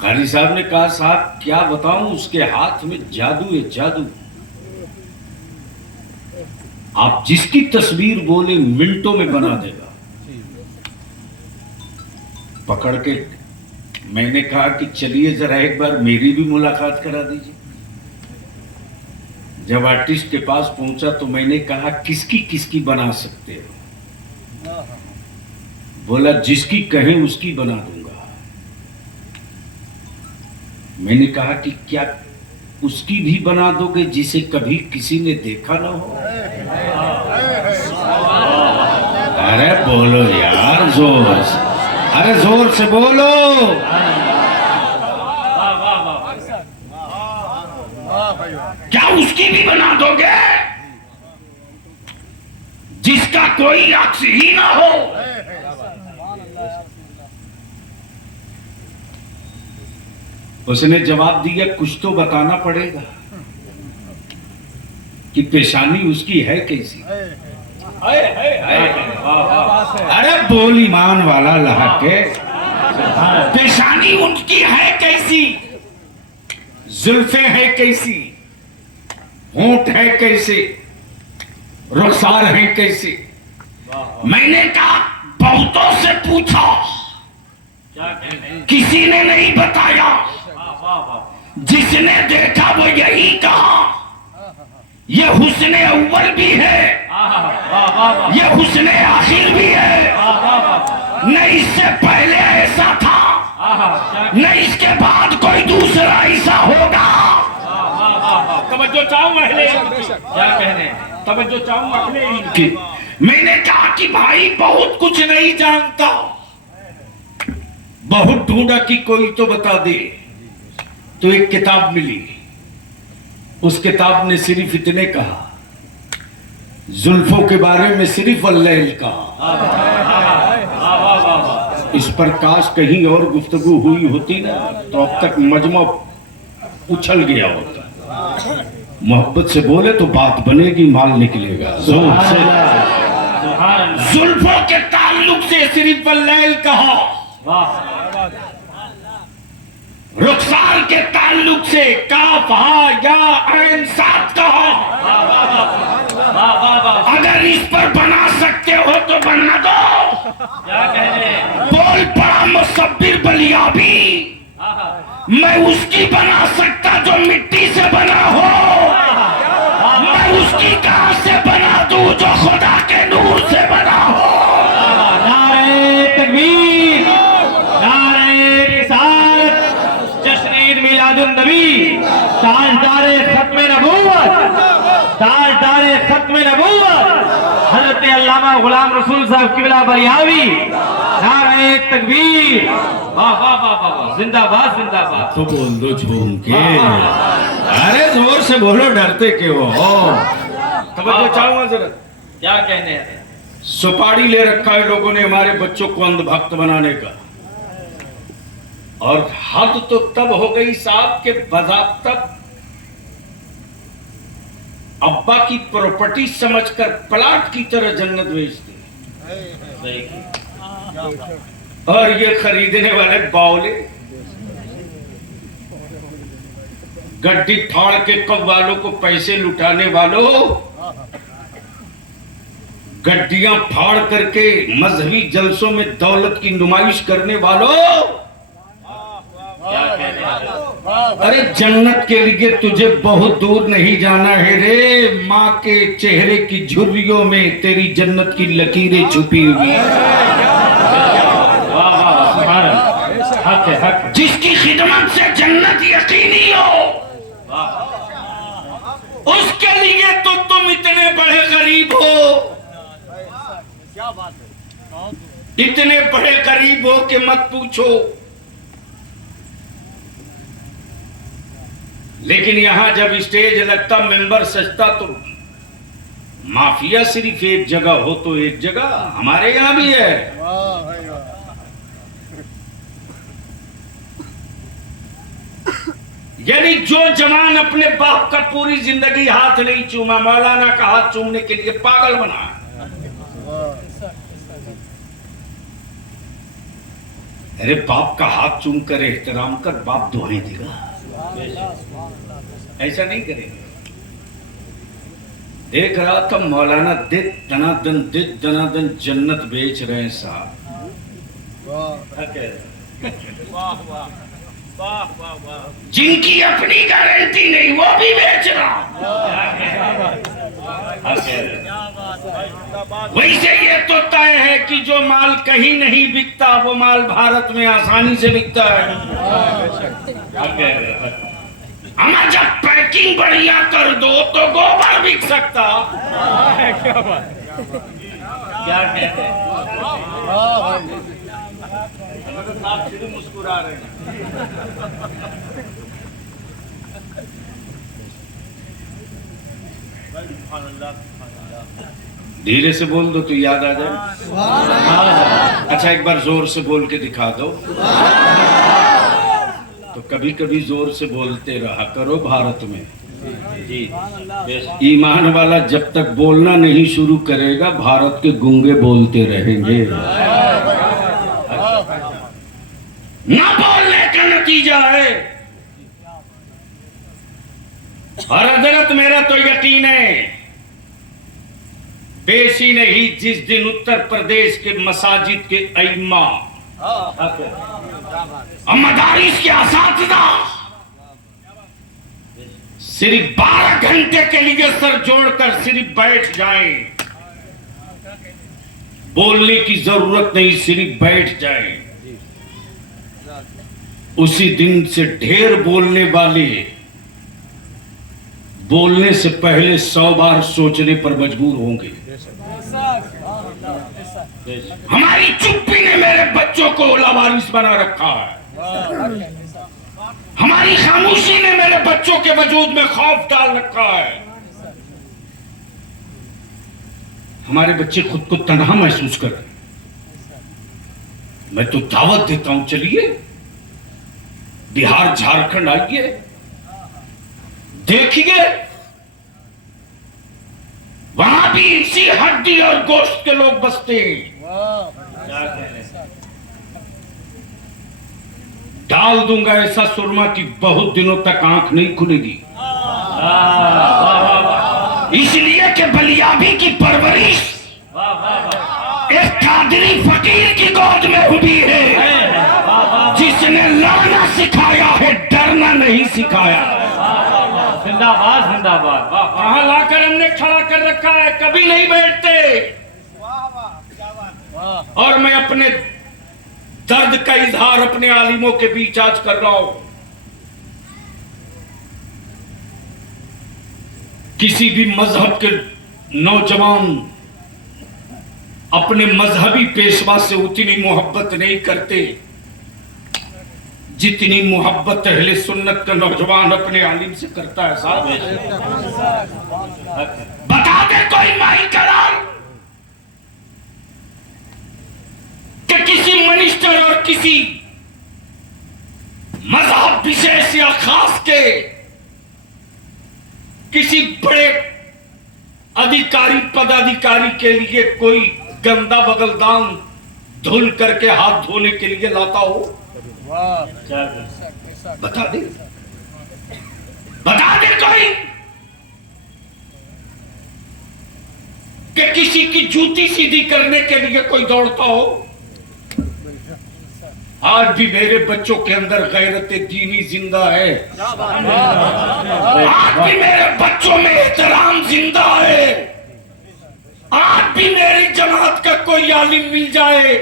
कारी साहब ने कहा, साहब क्या बताऊं, उसके हाथ में जादू है, जादू। आप जिसकी तस्वीर बोले मिनटों में बना देगा। पकड़ के मैंने कहा कि चलिए जरा एक बार मेरी भी मुलाकात करा दीजिए। जब आर्टिस्ट के पास पहुंचा तो मैंने कहा, किसकी किसकी बना सकते हो? बोला जिसकी कहें उसकी बना दूंगा। मैंने कहा कि क्या उसकी भी बना दोगे जिसे कभी किसी ने देखा ना हो? अरे बोलो यार जोर से, अरे जोर से बोलो। क्या उसकी भी बना दोगे जिसका कोई अक्स ही ना हो? उसने जवाब दिया, कुछ तो बताना पड़ेगा कि पेशानी उसकी है कैसी। अरे बोल ईमान वाला लहके, पेशानी उनकी है कैसी, जुल्फे है कैसी, होंठ है कैसे, रुखसार है कैसे? मैंने कहा बहुतों से पूछा, किसी ने नहीं बताया। जिसने देखा वो यही कहा, ये हुस्ने अव्वल भी है, ये हुस्ने आखिर भी है। न इससे पहले ऐसा था, न इसके बाद कोई दूसरा ऐसा होगा। तवज्जो चाहूं अहले, क्या कहने, तवज्जो चाहूं अहले इनकी। मैंने कहा कि भाई बहुत कुछ नहीं जानता, बहुत ढूंढा कि कोई तो बता दे। तो एक किताब मिली, उस किताब ने सिर्फ इतने कहा, जुल्फों के बारे में सिर्फ अल्लैल कहा। इस पर काश कहीं और गुफ्तगू हुई होती ना तो अब तक मजमा उछल गया होता। मोहब्बत से बोले तो बात बनेगी, माल निकलेगा। जोर से जुल्फों के ताल्लुक से सिर्फ अल्लैल कहा, रुखसार के ताल्लुक से काफ हा या ऐन साथ कहा। अगर इस पर बना सकते हो तो बना दो। क्या कहने? बोल पड़ा मुसव्विर बलियाबी, मैं उसकी बना सकता जो मिट्टी से बना हो। मैं उसकी कहां से बना दूं जो खुदा के नूर से बना हो। नारे तकबीर, नारे रिसालत, जश्न मिलादुन नबी, ताजदारे खत्मे नबूवत, ताजदारे खत्मे नबूवत हजरत अल्लामा गुलाम रसूल साहब किबला बरियावी। नारे तकबीर, वाह वाह वाह वाह, जिंदाबाद जिंदाबाद। तो बोल दो झूम के, अरे जोर से बोलो, डरते क्यों हो? तवज्जो चाहूंगा जरा। क्या कहने? सुपारी ले रखा है लोगों ने हमारे बच्चों को अंधभक्त बनाने का, और हद तो तब हो गई साहब के बज़ाब्ता अब्बा की प्रॉपर्टी समझकर प्लाट की तरह जन्नत बेचते, सही और ये खरीदने वाले बावले गड्डी फाड़ के कब वालों को पैसे लुटाने वालों, गड्डियां फाड़ करके मजहबी जलसों में दौलत की नुमाइश करने वालों, क्या कहने अरे जन्नत के लिए तुझे बहुत दूर नहीं जाना है रे। माँ के चेहरे की झुर्रियों में तेरी जन्नत की लकीरें छुपी हुई हैं। वाह वाह सुभान अल्लाह, हक है हक है। जिसकी खिदमत से जन्नत यकीनी हो, उसके लिए तो तुम इतने बड़े गरीब हो, इतने बड़े गरीब हो कि मत पूछो। लेकिन यहां जब स्टेज लगता, मेंबर सजता, तो माफिया सिर्फ एक जगह हो तो एक जगह हमारे यहां भी है। यानी जो जवान अपने बाप का पूरी जिंदगी हाथ नहीं चूमा, मौलाना का हाथ चूमने के लिए पागल बना। अरे बाप का हाथ चूम कर एहतराम कर, बाप दुआएं देगा, ऐसा नहीं करेंगे। देख रहा था मौलाना दे दनादन जन्नत बेच रहे हैं साहब। जिनकी अपनी गारंटी नहीं वो भी बेच रहा। वैसे ये तो तय है कि जो माल कहीं नहीं बिकता वो माल भारत में आसानी से बिकता है। हमें जब पैकिंग बढ़िया कर दो तो गोबर बिक सकता। क्या कहते हैं? आप सिर्फ मुस्कुरा रहे हैं। धीरे से बोल दो तो याद आ जाए। अच्छा एक बार जोर से बोल के दिखा दो। तो कभी कभी जोर से बोलते रहा करो। भारत में जी ईमान वाला जब तक बोलना नहीं शुरू करेगा, भारत के गूंगे बोलते रहेंगे। ना बोलने का नतीजा है। और हजरत मेरा तो यकीन है, बेशी नहीं, जिस दिन उत्तर प्रदेश के मसाजिद के इमाम और मदारिस के असातिज़ा सिर्फ 12 घंटे के लिए सर जोड़कर सिर्फ बैठ जाएं, बोलने की जरूरत नहीं, सिर्फ बैठ जाएं, उसी दिन से ढेर बोलने वाले बोलने से पहले 100 बार सोचने पर मजबूर होंगे। हमारी चुप्पी ने मेरे बच्चों को लावारिस बना रखा है। हमारी खामोशी ने मेरे बच्चों के वजूद में खौफ डाल रखा है। हमारे बच्चे खुद को तन्हा महसूस कर रहे हैं। मैं तो दावत देता हूं, चलिए बिहार झारखंड आइए, देखिए वहां भी इसी हड्डी और गोश्त के लोग बसते हैं। डाल दूंगा ऐसा सुरमा कि बहुत दिनों तक आंख नहीं खुलेगी। इसलिए कि बलियाबी की परवरिश एक कादरी फकीर की गोद में हुई है, जिसने लड़ना सिखाया है, डरना नहीं सिखाया। जिंदाबाद जिंदाबाद। कहां लाकर हमने खड़ा कर रखा है, कभी नहीं बैठते। और मैं अपने दर्द का इजहार अपने आलिमों के बीच आज कर रहा हूं। किसी भी मजहब के नौजवान अपने मजहबी पेशवा से उतनी मोहब्बत नहीं करते जितनी मोहब्बत अहले सुन्नत का नौजवान अपने आलिम से करता है। साहब बता दे कोई माई करार कि किसी मिनिस्टर और किसी मजहब विशेष या खास के किसी बड़े अधिकारी पदाधिकारी के लिए कोई गंदा बगलदान धुल करके हाथ धोने के लिए लाता हो? बता दे, बता दे कोई कि किसी की जूती सीधी करने के लिए कोई दौड़ता हो? आज भी मेरे बच्चों के अंदर गैरत दीनी जिंदा है। आज भी मेरे बच्चों में एहतराम जिंदा है। आज भी मेरी जमात का कोई आलिम मिल जाए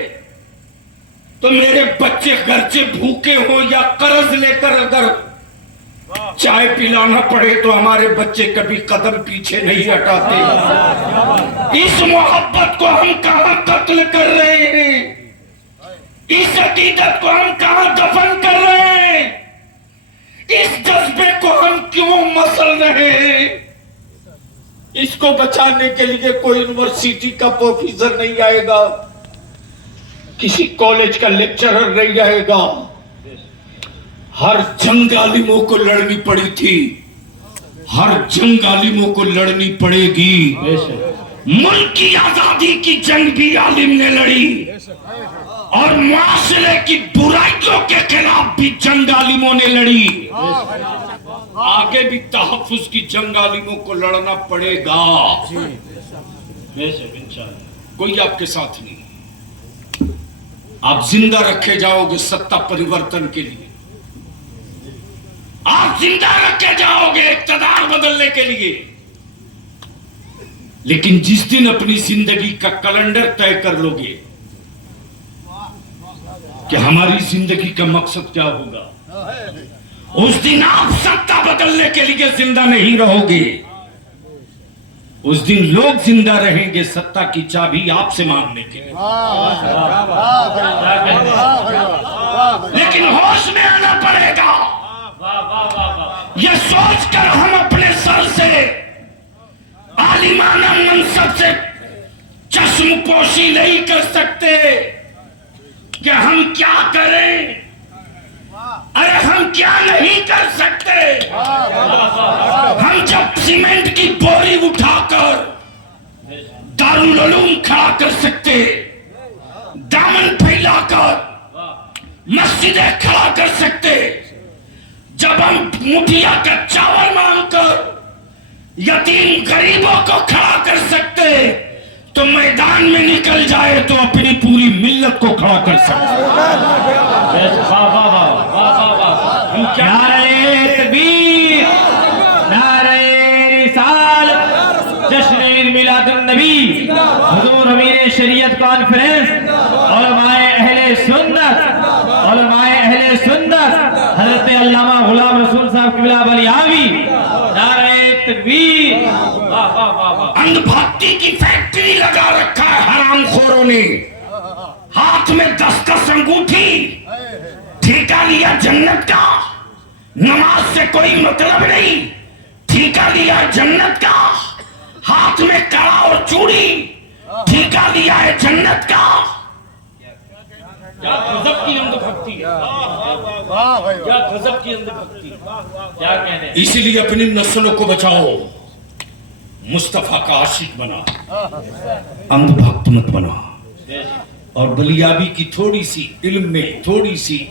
तो मेरे बच्चे घर से भूखे हो या कर्ज लेकर अगर चाय पिलाना पड़े तो हमारे बच्चे कभी कदम पीछे नहीं हटाते। इस मोहब्बत को हम कहां कत्ल कर रहे हैं? इस अकीदत को हम कहां दफन कर रहे हैं? इस जज्बे को हम क्यों मसल रहे हैं? इसको बचाने के लिए कोई यूनिवर्सिटी का प्रोफेसर नहीं आएगा, किसी कॉलेज का लेक्चरर नहीं आएगा। हर जंग आलिमों को लड़नी पड़ी थी, हर जंग आलिमों को लड़नी पड़ेगी। मुल्क की आजादी की जंग भी आलिम ने लड़ी और माशरे की बुराइयों के खिलाफ भी जंग आलिमों ने लड़ी। आगे भी तहफ्फुज की जंग आलिमों को लड़ना पड़ेगा। कोई आपके साथ नहीं, आप जिंदा रखे जाओगे सत्ता परिवर्तन के लिए, आप जिंदा रखे जाओगे इक़्तिदार बदलने के लिए। लेकिन जिस दिन अपनी जिंदगी का कैलेंडर तय कर लोगे कि हमारी जिंदगी का मकसद क्या होगा, उस दिन आप सत्ता बदलने के लिए जिंदा नहीं रहोगे। उस दिन लोग जिंदा रहेंगे सत्ता की चाबी आपसे मांगने के लिए। लेकिन होश में आना पड़ेगा। यह सोचकर हम अपने सर से आलिमाना मनसब से चश्मपोशी नहीं कर सकते कि हम क्या करें। अरे हम क्या नहीं कर सकते? हम जब सीमेंट की बोरी उठाकर दारुल उलूम खड़ा कर सकते, दामन फैलाकर मस्जिदें खड़ा कर सकते, जब हम मुठिया का चावल मांगकर यतीम गरीबों को खड़ा कर सकते, तो मैदान में निकल जाए तो अपनी पूरी मिल्लत को खड़ा कर सकते। नारे तकबीर, नारे रिसालत, जश्न ईद मिलादुन नबी, हुजूर अमीर शरीयत कॉन्फ्रेंस, उलमाए अहले सुन्नत, हजरत अल्लामा गुलाम रसूल साहब क़िबला बलियावी, नारे तकबीर। अंधभक्ति की फैक्ट्री लगा रखा है हरामखोरों ने। हाथ में 10-10 अंगूठी, ठेका लिया जन्नत का। नमाज से कोई मतलब नहीं, ठेका लिया जन्नत का। हाथ में कड़ा और चूड़ी, ठेका लिया है जन्नत का। क्या गजब की अंधभक्ति है, क्या गजब की अंधभक्ति। क्या कहने, इसलिए अपनी नस्लों को बचाओ, मुस्तफा का आशिक बना, अंधभक्त मत बना। और बलियाबी की थोड़ी सी इल्म में, थोड़ी सी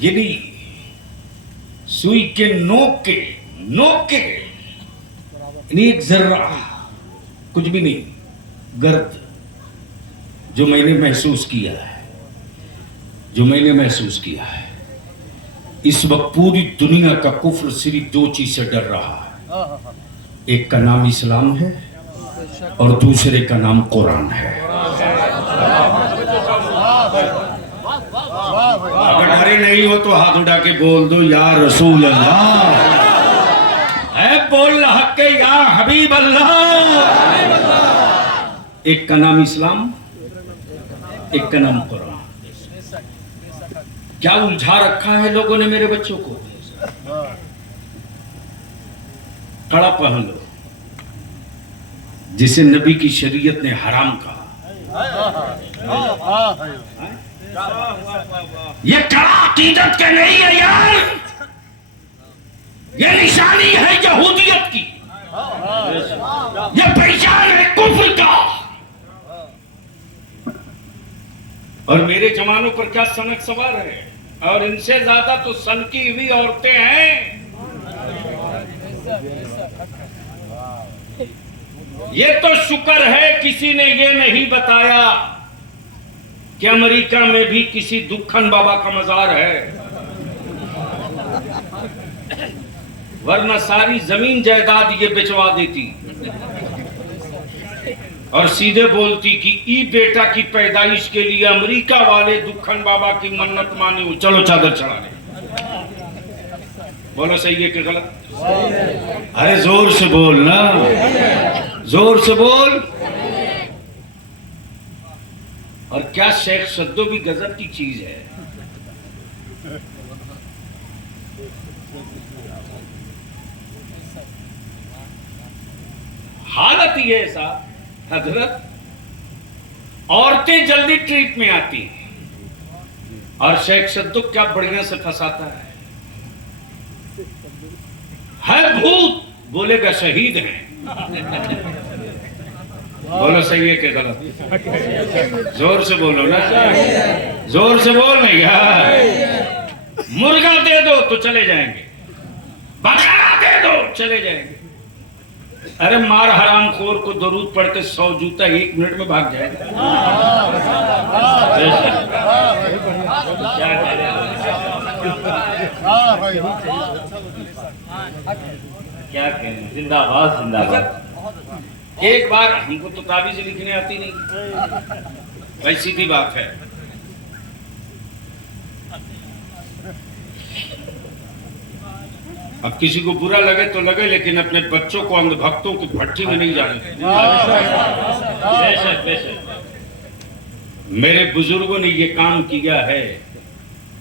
ये नहीं, सुई के नोक के एक जर्रा कुछ भी नहीं, गर्द जो मैंने महसूस किया है, इस वक्त पूरी दुनिया का कुफ्र सिर्फ 2 चीज से डर रहा है। एक का नाम इस्लाम है और दूसरे का नाम कुरान है। अगर डरे नहीं हो तो हाथ उठा के बोल दो या रसूल अल्लाह है, बोल हक के या हबीब अल्लाह। एक का नाम इस्लाम, एक का नाम कुरान। क्या उलझा रखा है लोगों ने मेरे बच्चों को? कड़ा पहन लो जिसे नबी की शरीयत ने हराम कहा। ये कड़ा अकीदत के नहीं है यार, ये निशानी है यहूदियत की। ये पहचान है कुफ्र का। और मेरे जवानों पर क्या सनक सवार है, और इनसे ज्यादा तो सनकी हुई औरतें हैं। ये तो शुक्र है किसी ने ये नहीं बताया कि अमेरिका में भी किसी दुखन बाबा का मजार है, वरना सारी जमीन जायदाद ये बेचवा देती और सीधे बोलती कि ई बेटा की पैदाइश के लिए अमेरिका वाले दुखन बाबा की मन्नत मानी, चलो चादर चढ़ाने। बोलो सही है कि गलत? अरे जोर से बोल ना, जोर से बोल। और क्या शेख सद्दो भी गजब की चीज है। हालत ये है साहब हजरत, औरतें जल्दी ट्रीट में आती हैं और शेख सद्दो क्या बढ़िया से फंसाता है भूत बोलेगा शहीद हैं। बोलो सही है कि गलत? जोर से बोलो ना, जोर से बोल नहीं यार। मुर्गा दे दो तो चले जाएंगे, बकरा दे दो चले जाएंगे। अरे मार हराम खोर को दरूद पढ़ते 100 जूता 1 मिनट में भाग जाएगा। क्या कह रहे क्या कहें? जिंदाबाद जिंदाबाद। एक बार हमको तो ताबीज लिखने आती नहीं, भाई सीधी बात है। अब किसी को बुरा लगे तो लगे, लेकिन अपने बच्चों को अंधभक्तों की भट्टी में नहीं जाने। बेशक बेशक मेरे बुजुर्गों ने ये काम किया है,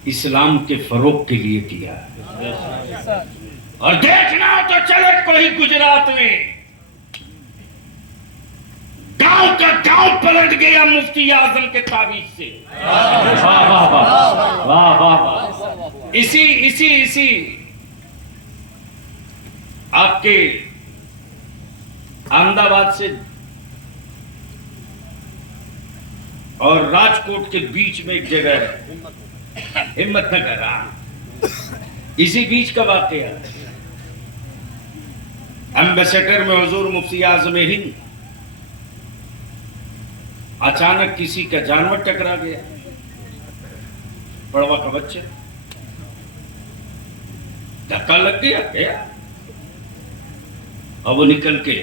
इस्लाम के फरोग के लिए किया है। और देखना हो तो चले कोई गुजरात में गांव का गांव पलट गया मुफ्ती आजम के ताबीज से। वाह वाह वाह वाह वाह। इसी इसी इसी आपके अहमदाबाद से और राजकोट के बीच में एक जगह है हिम्मतनगर, इसी बीच का वाकया। एम्बेसडर में हुजूर मुफ्ती आजम हिंद अचानक किसी का जानवर टकरा गया, पड़वा का बच्चा, धक्का लग गया। अब वो निकल के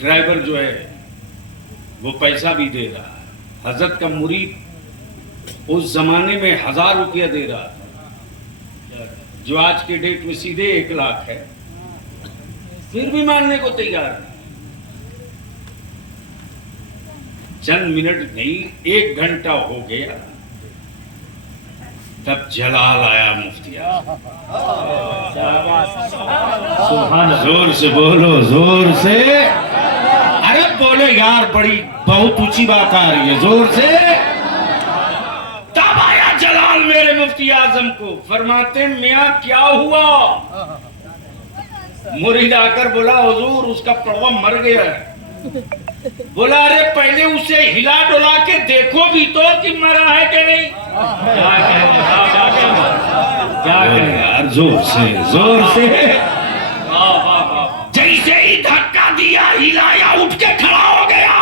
ड्राइवर जो है वो पैसा भी दे रहा, हजरत का मुरीद उस जमाने में 1000 रुपया दे रहा था, जो आज के डेट में सीधे 1 लाख है, फिर भी मानने को तैयार नहीं। चंद मिनट नहीं 1 घंटा हो गया, तब जलाल आया मुफ्ती। जोर से बोलो, जोर से। अरे बोले यार, बड़ी बहुत ऊंची बात आ रही है, जोर से। तब आया जलाल मेरे मुफ्ती आजम को, फरमाते मियां क्या हुआ? मुरीद आकर बोला हुजूर उसका पड़वा मर गया है। बोला अरे पहले उसे हिला डुला के देखो भी तो कि मरा है कि नहीं। क्या करें यार, जोर से जोर से। जैसे ही धक्का दिया हिलाया, उठ के खड़ा हो गया।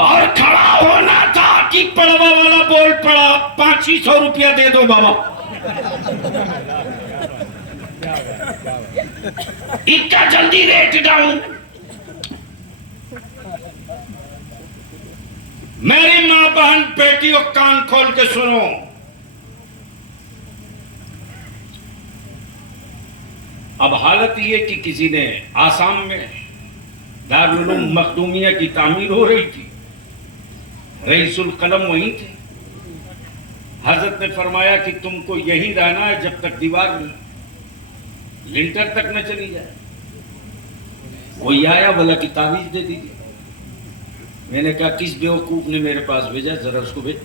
और खड़ा होना था कि पड़वा वाला बोल पड़ा 500 रुपया दे दो बाबा। इतना जल्दी रेट डाउन। मेरी मां बहन बेटियों कान खोल के सुनो, अब हालत ये कि किसी ने आसाम में दारुल उलूम मखदूमिया की तामीर हो रही थी, रईसुल कलम वहीं थे। हजरत ने फरमाया कि तुमको यहीं रहना है जब तक दीवार लिंटर तक न चली जाए। वो आया, बोला कि तावीज दे दीजिए। मैंने कहा किस बेवकूफ ने मेरे पास भेजा, जरा उसको भेज।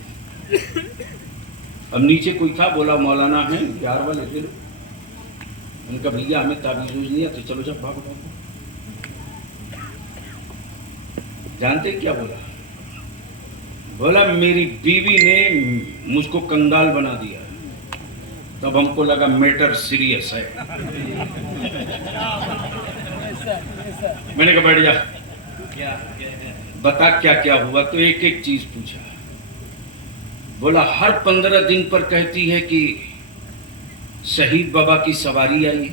अब नीचे कोई था, बोला मौलाना है, 11 वाले दे लो। उनका भैया हमें ताबीज नहीं आती, चलो जब भागो भागो। जानते क्या बोला? बोला मेरी बीवी ने मुझको कंगाल बना दिया। तब हमको लगा मैटर सीरियस है। मैंने कहा बैठ जा, बता क्या क्या हुआ। तो एक एक चीज पूछा। बोला हर 15 दिन पर कहती है कि शहीद बाबा की सवारी आई है,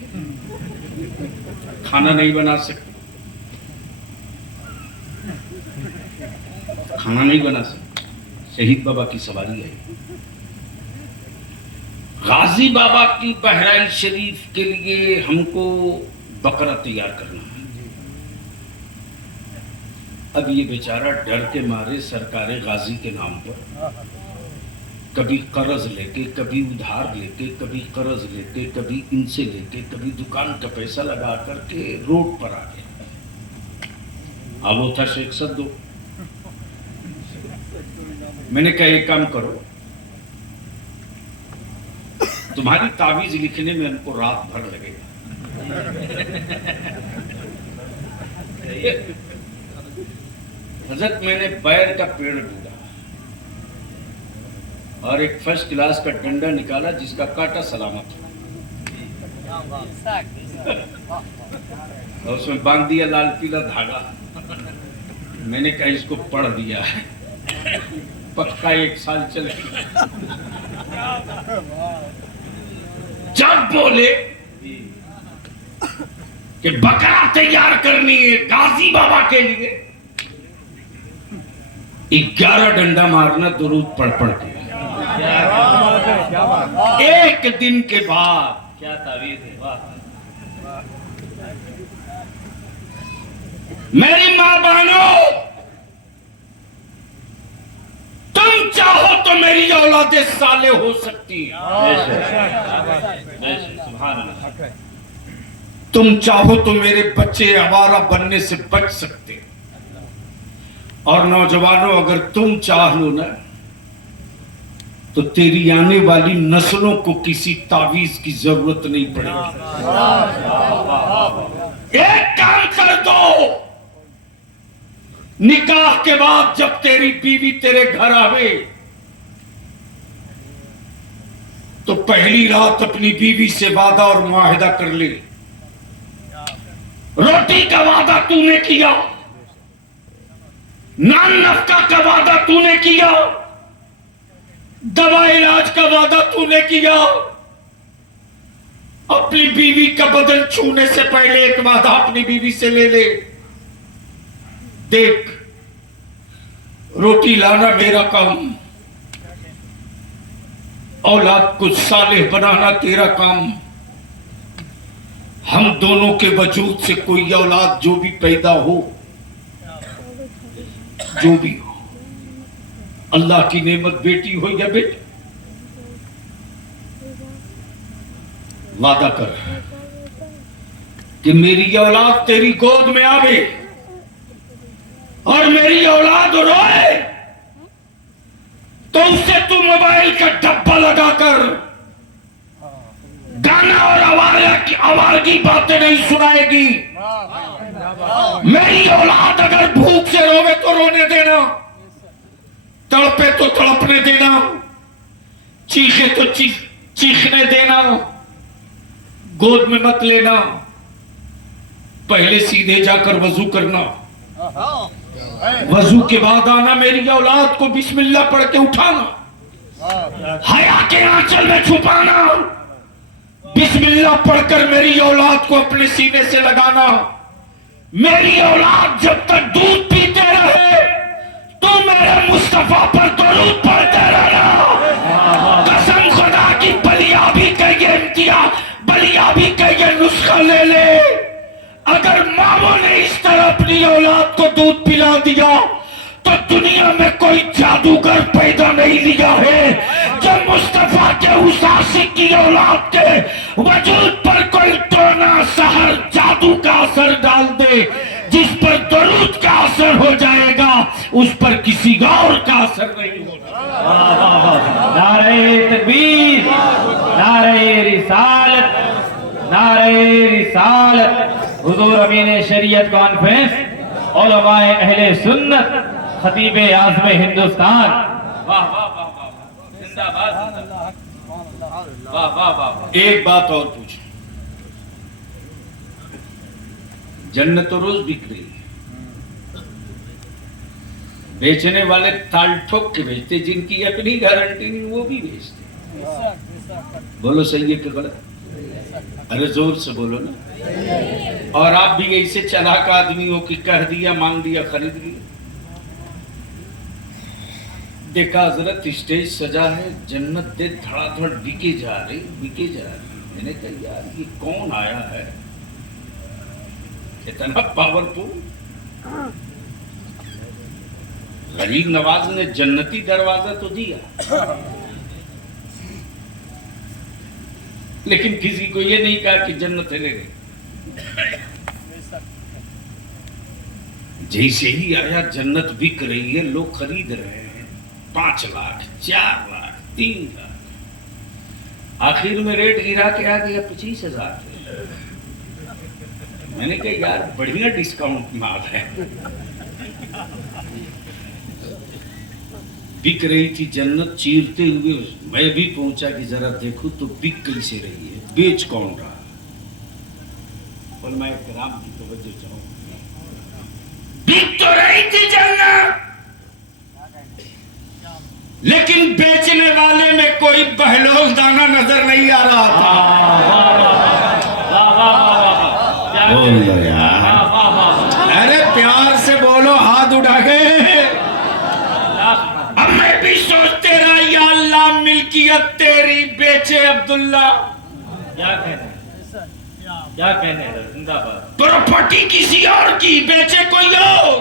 खाना नहीं बना सकती, खाना नहीं बना सकती, शहीद बाबा की सवारी आई। गाजी बाबा की बहराइच शरीफ के लिए हमको बकरा तैयार करना है। अब ये बेचारा डर के मारे सरकारे गाजी के नाम पर कभी कर्ज लेके, कभी उधार लेके, कभी कर्ज लेके, कभी इनसे लेके, कभी दुकान का पैसा लगा करके रोड पर आ गया। अब वो था शेख सद्दो। मैंने कहा एक काम करो, तुम्हारी ताबीज लिखने में हमको रात भर लगेगा। हजरत मैंने बैर का पेड़ ढूंढा और एक फर्स्ट क्लास का डंडा निकाला जिसका कांटा सलामत था, और उसमें बांध दिया लाल पीला धागा। मैंने कहा इसको पढ़ दिया है, पक्का 1 साल चलेगा। जब बोले कि बकरा तैयार करनी है गाजी बाबा के लिए, 11 डंडा मारना दुरूद पढ़ पढ़ के। एक दिन के बाद क्या तावीज़ है, वाह। मेरी मां बहनों, तुम चाहो तो मेरी औलादे साले हो सकती है, तुम चाहो तो मेरे बच्चे आवारा बनने से बच सकते। और नौजवानों, अगर तुम चाह लो ना तो तेरी आने वाली नस्लों को किसी तावीज की जरूरत नहीं पड़ेगी। एक काम कर दो, निकाह के बाद जब तेरी बीवी तेरे घर आवे तो पहली रात अपनी बीवी से वादा और मुआहिदा कर ले। रोटी का वादा तूने किया, नान नफका का वादा तूने किया, दवा इलाज का वादा तूने किया, अपनी बीवी का बदन छूने से पहले एक वादा अपनी बीवी से ले ले। देख, रोटी लाना मेरा काम, औलाद को सालेह बनाना तेरा काम। हम दोनों के वजूद से कोई औलाद जो भी पैदा हो, जो भी हो, अल्लाह की नेमत, बेटी हो या बेटा, वादा कर कि मेरी औलाद तेरी गोद में आवे और मेरी औलाद रोए तो उसे तू मोबाइल का डब्बा लगाकर गाना और आवारगी बातें नहीं सुनाएगी। मेरी औलाद अगर भूख से रोवे तो रोने देना, तड़पे तो तड़पने देना, चीखे तो चीखने देना, गोद में मत लेना। पहले सीधे जाकर वजू करना, वजू के बाद आना, मेरी औलाद को बिस्मिल्लाह पढ़ के उठाना, हया के आंचल में छुपाना, बिस्मिल्लाह पढ़कर मेरी औलाद को अपने सीने से लगाना। मेरी औलाद जब तक दूध पीते रहे तो मेरे मुस्तफा पर दरूद पढ़ते रहना। कसम खुदा की, बलिया भी कहिए इम्तियाज, बलिया भी कहिए नुस्खा ले ले। अगर मामों ने इस तरह अपनी औलाद को दूध पिला दिया तो दुनिया में कोई जादूगर पैदा नहीं लिया है जो मुस्तफा के उस आशिक की औलाद के वजूद पर कोई टोना सहर जादू का असर डाल दे। जिस पर दरूद का असर हो जाएगा उस पर किसी और का असर नहीं होगा। नारे तकबीर, नारे रिसालत, नारे नारे रिसालत हुजूर अमीन शरीयत कॉन्फ्रेंस उलमाए अहले सुन्नत खतीब आज़म हिंदुस्तान। वाह वाह वाह वाह, जिंदाबाद जिंदाबाद, वाह वाह वाह। एक बात और पूछो, जन्नत तो रोज बिक रही है, बेचने वाले ताल ठोक के बेचते, जिनकी अपनी गारंटी नहीं वो भी बेचते। बोलो सही है कि गलत? अरे जोर से बोलो ना। और आप भी ऐसे चालाक आदमी हो कि कह दिया, मांग दिया, खरीद लिया। देखा हजरत, स्टेज सजा है, जन्नत दे धड़ाधड़ बिके जा रही, बिके जा रही। मैंने कहा यार ये कौन आया है इतना पावरफुल। गरीब नवाज ने जन्नती दरवाजा तो दिया, लेकिन किसी को ये नहीं कहा कि जन्नत है ले गई। जैसे ही आया जन्नत बिक रही है, लोग खरीद रहे हैं, 5 लाख 4 लाख 3 लाख, आखिर में रेट गिरा के आ गया 25,000। मैंने कहा यार बढ़िया डिस्काउंट माल है। बिक रही थी जन्नत चीरते हुए, मैं भी पहुंचा कि जरा देखो तो बिक कैसे रही है, बेच कौन रहा। और मैं कराम की तवज्जो चाहूं, बिक तो रही थी जन्नत, लेकिन बेचने वाले में कोई बहलोल दाना नजर नहीं आ रहा था। बोलो यार, अरे प्यार से बोलो, हाथ उठा के। अब मैं भी सोचते रहा या अल्लाह मिल्कियत तेरी बेचे अब्दुल्ला। क्या कहने, क्या कहने, जिंदाबाद। प्रॉपर्टी किसी और की, बेचे कोई और।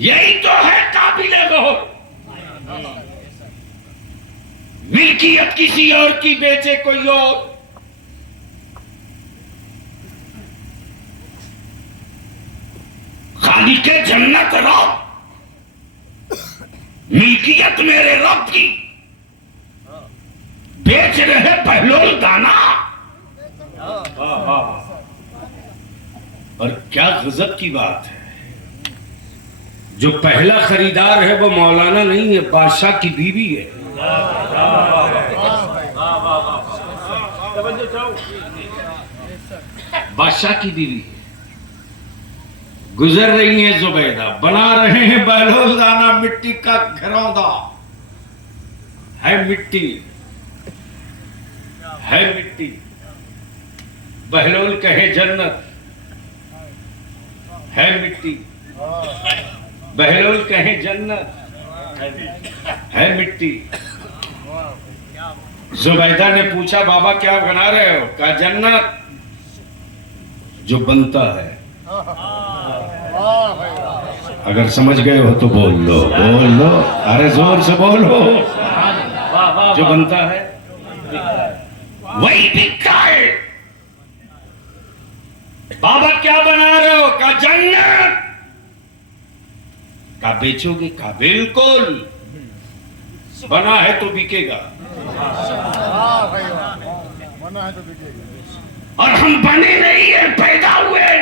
यही तो है काबिले गौर। मिल्कियत किसी और की, बेचे कोई और। खालिके जन्नत रब, मिल्कियत मेरे रब की, बेच रहे बहलोल दाना। और क्या गजब की बात है, जो पहला खरीदार है वो मौलाना नहीं है, बादशाह की बीवी है। बादशाह की बीवी है। गुजर रही है जुबैदा, बना रहे हैं बहलोल दाना, मिट्टी का घरौंदा है, मिट्टी है, मिट्टी। बहलोल कहे जन्नत है, मिट्टी। बहलोल कहे जन्नत है, मिट्टी। जुबैदा ने पूछा बाबा क्या बना रहे हो? कहा जन्नत, जो बनता है। अगर समझ गए हो तो बोल लो, बोल लो, अरे जोर से बोलो। जो बनता है वही बिकता है। बाबा क्या बना रहे हो? का जन्नत। का बेचोगे? का बिल्कुल, बना है तो बिकेगा। बना है तो बिकेगा। और हम बने नहीं है, पैदा हुए।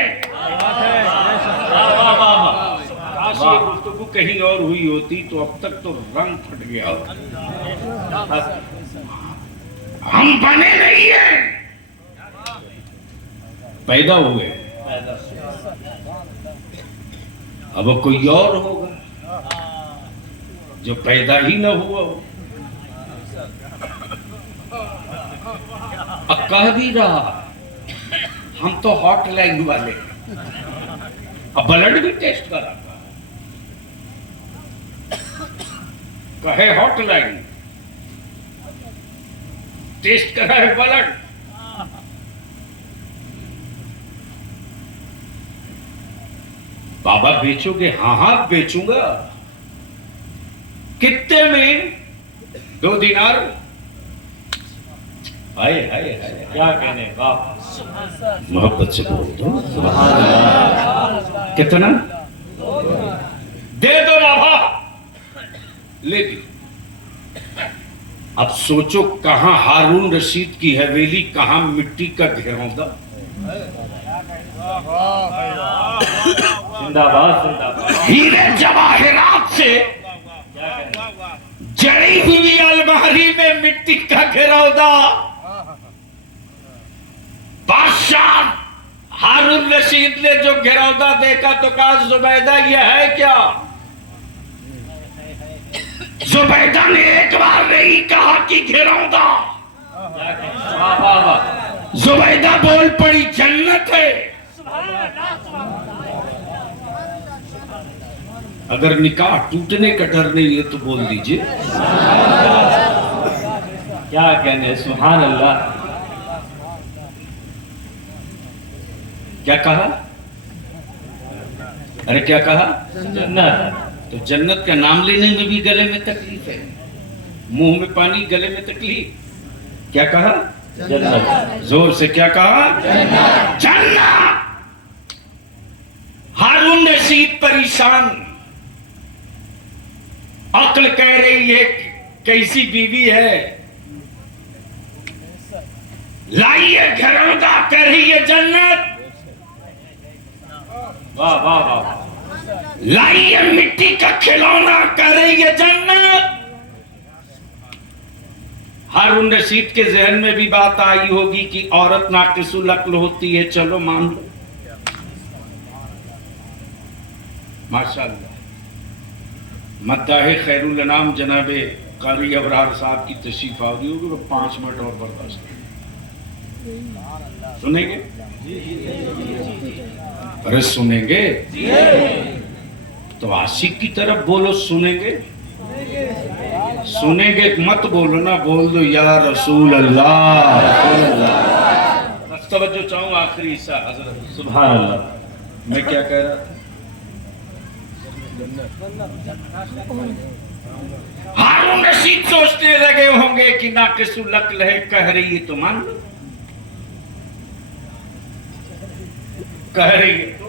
काश ये गुफ्तगू कहीं और हुई होती तो अब तक तो रंग फट गया होता। हम बने नहीं है, पैदा हुए। अब कोई और होगा जो पैदा ही न हुआ हो। अब कह भी रहा हम तो हॉटलाइन वाले, अब ब्लड भी टेस्ट करा, कहे हॉटलाइन टेस्ट करा है ब्लड। बाबा बेचोगे? हाँ हाँ बेचूंगा। कितने में? 2 दिनार। हाय हाय हाय, क्या कहने, वाह। मोहब्बत से बोल दो। कितना दे दो बाबा। ले दी। अब सोचो कहां हारून रशीद की हवेली, कहां मिट्टी का घिरौंदा। जिंदाबाद जिंदाबाद। हीरे जवाहरात से जड़ी हुई अलमारी में मिट्टी का घिरौंदा। बादशाह हारून रशीद ने जो घिरौंदा देखा तो कहा जुबैदा ये है क्या? जुबैदा ने एक बार नहीं कहा कि घिरौंदा। वाह वाह वाह। जुबैदा बोल पड़ी जन्नत है। अगर निकाह टूटने का डर नहीं है तो बोल दीजिए। क्या कहने, सुभान अल्लाह। क्या कहा? अरे क्या कहा? जन्नत। तो जन्नत का नाम लेने में भी गले में तकलीफ है, मुंह में पानी गले में तकलीफ। क्या कहा? जन्नत। जोर से क्या कहा? जन्नत। हारून रशीद परेशान, अक्ल कह रही है कैसी बीवी है, लाइए घरौंदा, कह रही है जन्नत। वाह वाह वाह। लाइए मिट्टी का खिलौना, कह रही है जन्नत। हारून रशीद के जहन में भी बात आई होगी कि औरत नाकिसुल अक्ल होती है, चलो मान लो। माशाअल्लाह। मद्दाहे खैरुल अनाम जनाबे कारी अबरार साहब की तशरीफ आवरी होगी, वो 5 मिनट और बर्दाश्त सुनेंगे। अरे सुनेंगे तो आशिक की तरफ बोलो, सुनेंगे। सुनेंगे मत बोलो ना, बोल दो या रसूल अल्लाह। बस तवज्जो चाहूँ आखिरी हिस्सा हजरत। सुभान अल्लाह। मैं क्या कह रहा था? हारून रशीद सोचने लगे होंगे कि नाकिसुल अक्ल है, कह रही है तो मान लो, कह रही है तो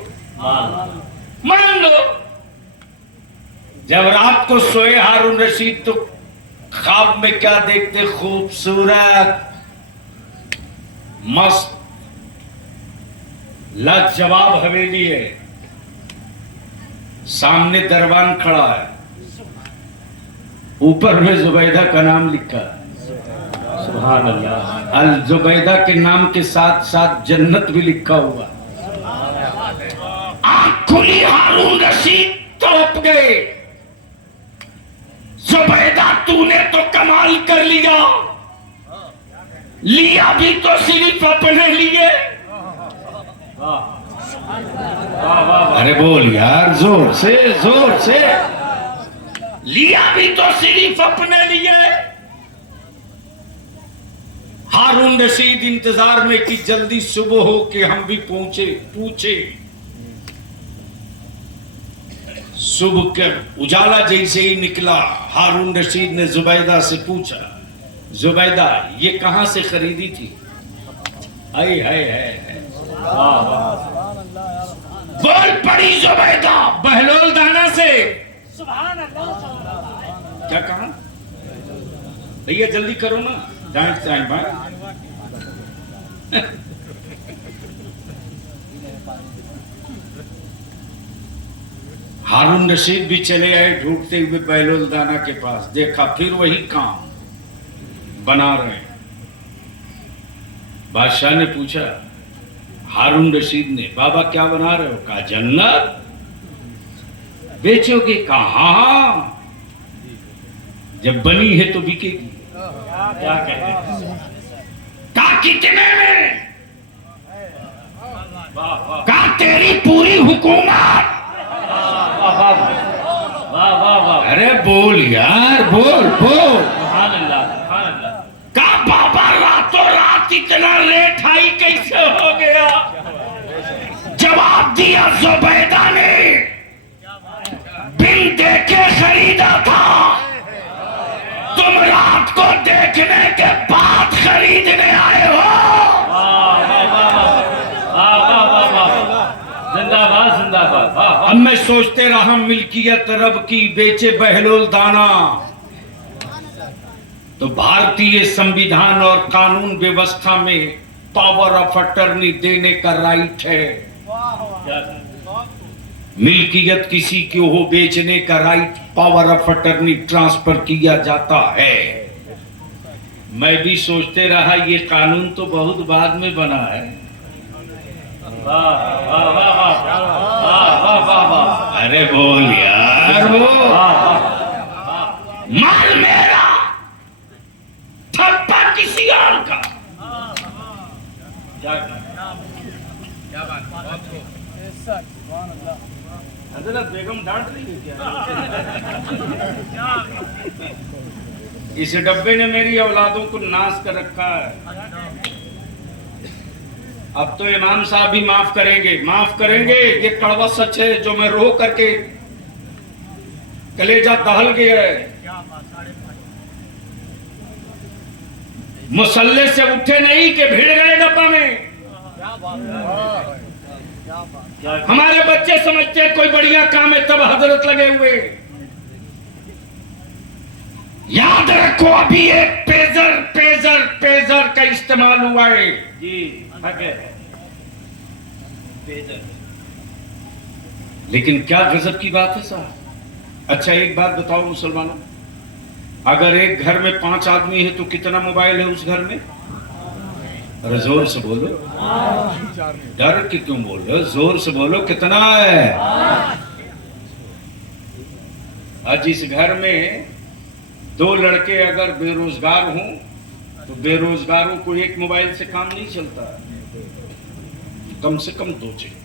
मान लो। जब रात को सोए हारून रशीद तो ख्वाब में क्या देखते? खूबसूरत, मस्त, लाजवाब हवेली है, सामने दरबान खड़ा है, ऊपर में जुबैदा का नाम लिखा है। सुभान अल्लाह। अल जुबैदा के नाम के साथ साथ जन्नत भी लिखा हुआ। आंख खुली, हारून रशीद तड़प गए। जुबैदा तूने तो कमाल कर लिया, लिया भी तो सिर्फ अपने लिए। अरे बोल यार, जोर से जोर से। लिया भी तो सिर्फ अपने लिए। हारून रशीद इंतजार में कि जल्दी सुबह हो कि हम भी पहुंचे। पूछे सुबह के उजाला जैसे ही निकला, हारून रशीद ने जुबैदा से पूछा, जुबैदा ये कहां से खरीदी थी? आई है। बोल पड़ी जुबैदा, बहलोल दाना से। क्या कहा? भैया जल्दी करो ना, डांट टाइम भाई। हारून रशीद भी चले आए ढूंढते हुए बहलोल दाना के पास। देखा फिर वही काम बना रहे हैं। बादशाह ने पूछा हारून रशीद ने, बाबा क्या बना रहे हो? कहा जन्नत। बेचोगे? कहा जब बनी है तो बिकेगी। क्या कहते? कहा कितने में? कहा तेरी पूरी हुकूमत। वाह वाह वाह। अरे बोल यार, बोल बोल। सुभान अल्लाह सुभान अल्लाह। का बाबा रातों रात इतना लेट आई कैसे हो गया? जवाब दिया जुबैदा ने, बिन देखे खरीदा था, तुम रात को देखने के बाद खरीदने आए हो। जिंदाबाद जिंदाबाद। अब मैं सोचते रहा मिल्कियत रब की, बेचे बहलोल दाना। तो भारतीय संविधान और कानून व्यवस्था में पावर ऑफ अटर्नी देने का राइट है। मिल्कियत किसी की हो बेचने का right power of attorney transfer किया जाता है। मैं भी सोचते रहा ये कानून तो बहुत बाद में बना है। अरे बोल यार, वो माल मेरा, थप्पा किसी और का। हजरत बेगम डांट रही है क्या? इस डब्बे ने मेरी औलादों को नाश कर रखा है। अब तो इमाम साहब भी माफ करेंगे। ये कड़वा सच है जो मैं रो करके कलेजा दहल गया है। मुसल्ले से उठे नहीं कि भिड़ गए डब्बा में। हमारे बच्चे समझते हैं कोई बढ़िया काम है तब हजरत लगे हुए। याद रखो अभी एक पेजर का इस्तेमाल हुआ है जी। लेकिन क्या गजब की बात है साहब। अच्छा एक बात बताओ मुसलमानों, अगर एक घर में 5 आदमी है तो कितना मोबाइल है उस घर में? अरे जोर से बोलो, डर के क्यों बोल रहे हो? जोर से बोलो, कितना है? आज इस घर में 2 लड़के अगर बेरोजगार हों तो बेरोजगारों को एक मोबाइल से काम नहीं चलता, कम से कम 2 चाहिए।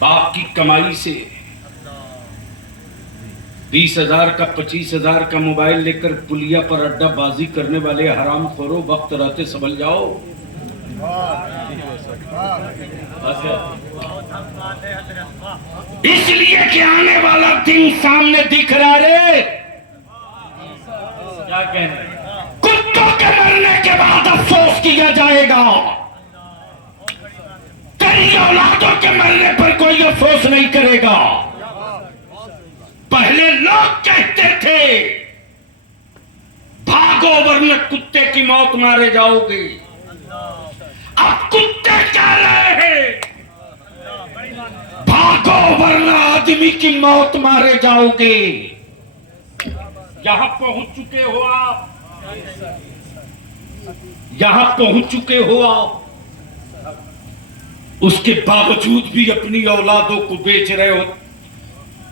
बाप की कमाई से 20,000 का 25,000 का मोबाइल लेकर पुलिया पर अड्डा बाजी करने वाले हराम खोरो, वक्त रहते संभल जाओ। इसलिए कि आने वाला दिन सामने दिख रहा रे। क्या कहना? कुत्तों के मरने के बाद अफसोस किया जाएगा, तेरी औलादों के मरने पर कोई अफसोस नहीं करेगा। पहले लोग कहते थे भागो वरना कुत्ते की मौत मारे जाओगे। अब कुत्ते कह रहे हैं भागो वरना आदमी की मौत मारे जाओगे। यहां पहुंच चुके हो आप, यहां पहुंच चुके हो आप। उसके बावजूद भी अपनी औलादों को बेच रहे हो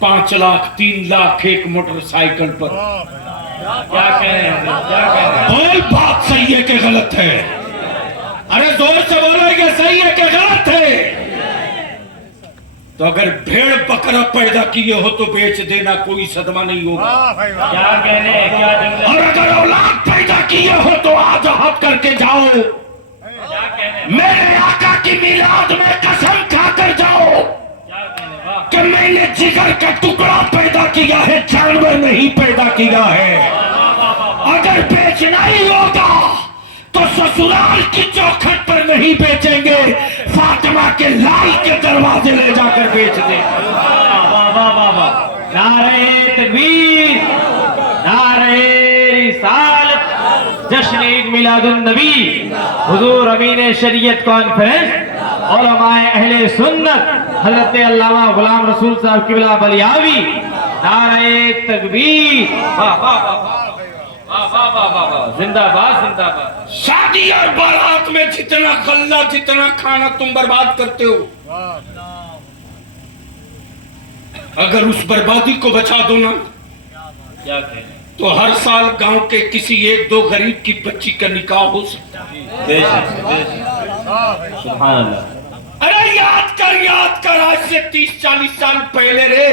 5 लाख 3 लाख एक मोटरसाइकिल पर। क्या कह रहे हैं? क्या कह रहे हैं? बोल, बात सही है कि गलत है? अरे जोर से बोलो, ये सही है कि गलत है? तो अगर भेड़ बकरा पैदा किए हो तो बेच देना, कोई सदमा नहीं होगा। क्या कहने? क्या जंगल? और अगर औलाद पैदा किए हो तो आज हट करके जाओ, मेरे आका की मिलाद में कसम खाकर जाओ कि मैंने जिगर का टुकड़ा पैदा किया है, जानवर नहीं पैदा किया है। अगर बेचना ही होगा तो ससुराल की चौखट पर नहीं बेचेंगे, फातिमा के लाल के दरवाजे ले जाकर बेच देंगे। नारे तकबीर, नारे रिसालत, जश्न ईद मिलादुन नबी, हुजूर अमीन शरीयत कॉन्फ्रेंस, उलमाए अहले सुन्नत हजरत अल्लामा गुलाम रसूल साहब किबला बलियावी, नारे तकबीर, वाह वाह वाह वाह वाह वाह, जिंदाबाद जिंदाबाद। शादी और बारात में जितना गल्ला, जितना खाना तुम बर्बाद करते हो, अगर उस बर्बादी को बचा दो ना, क्या कहते, तो हर साल गांव के किसी 1-2 गरीब की बच्ची का निकाह हो सकता है। सुभान अल्लाह। अरे याद कर, आज से 30-40 साल पहले रे,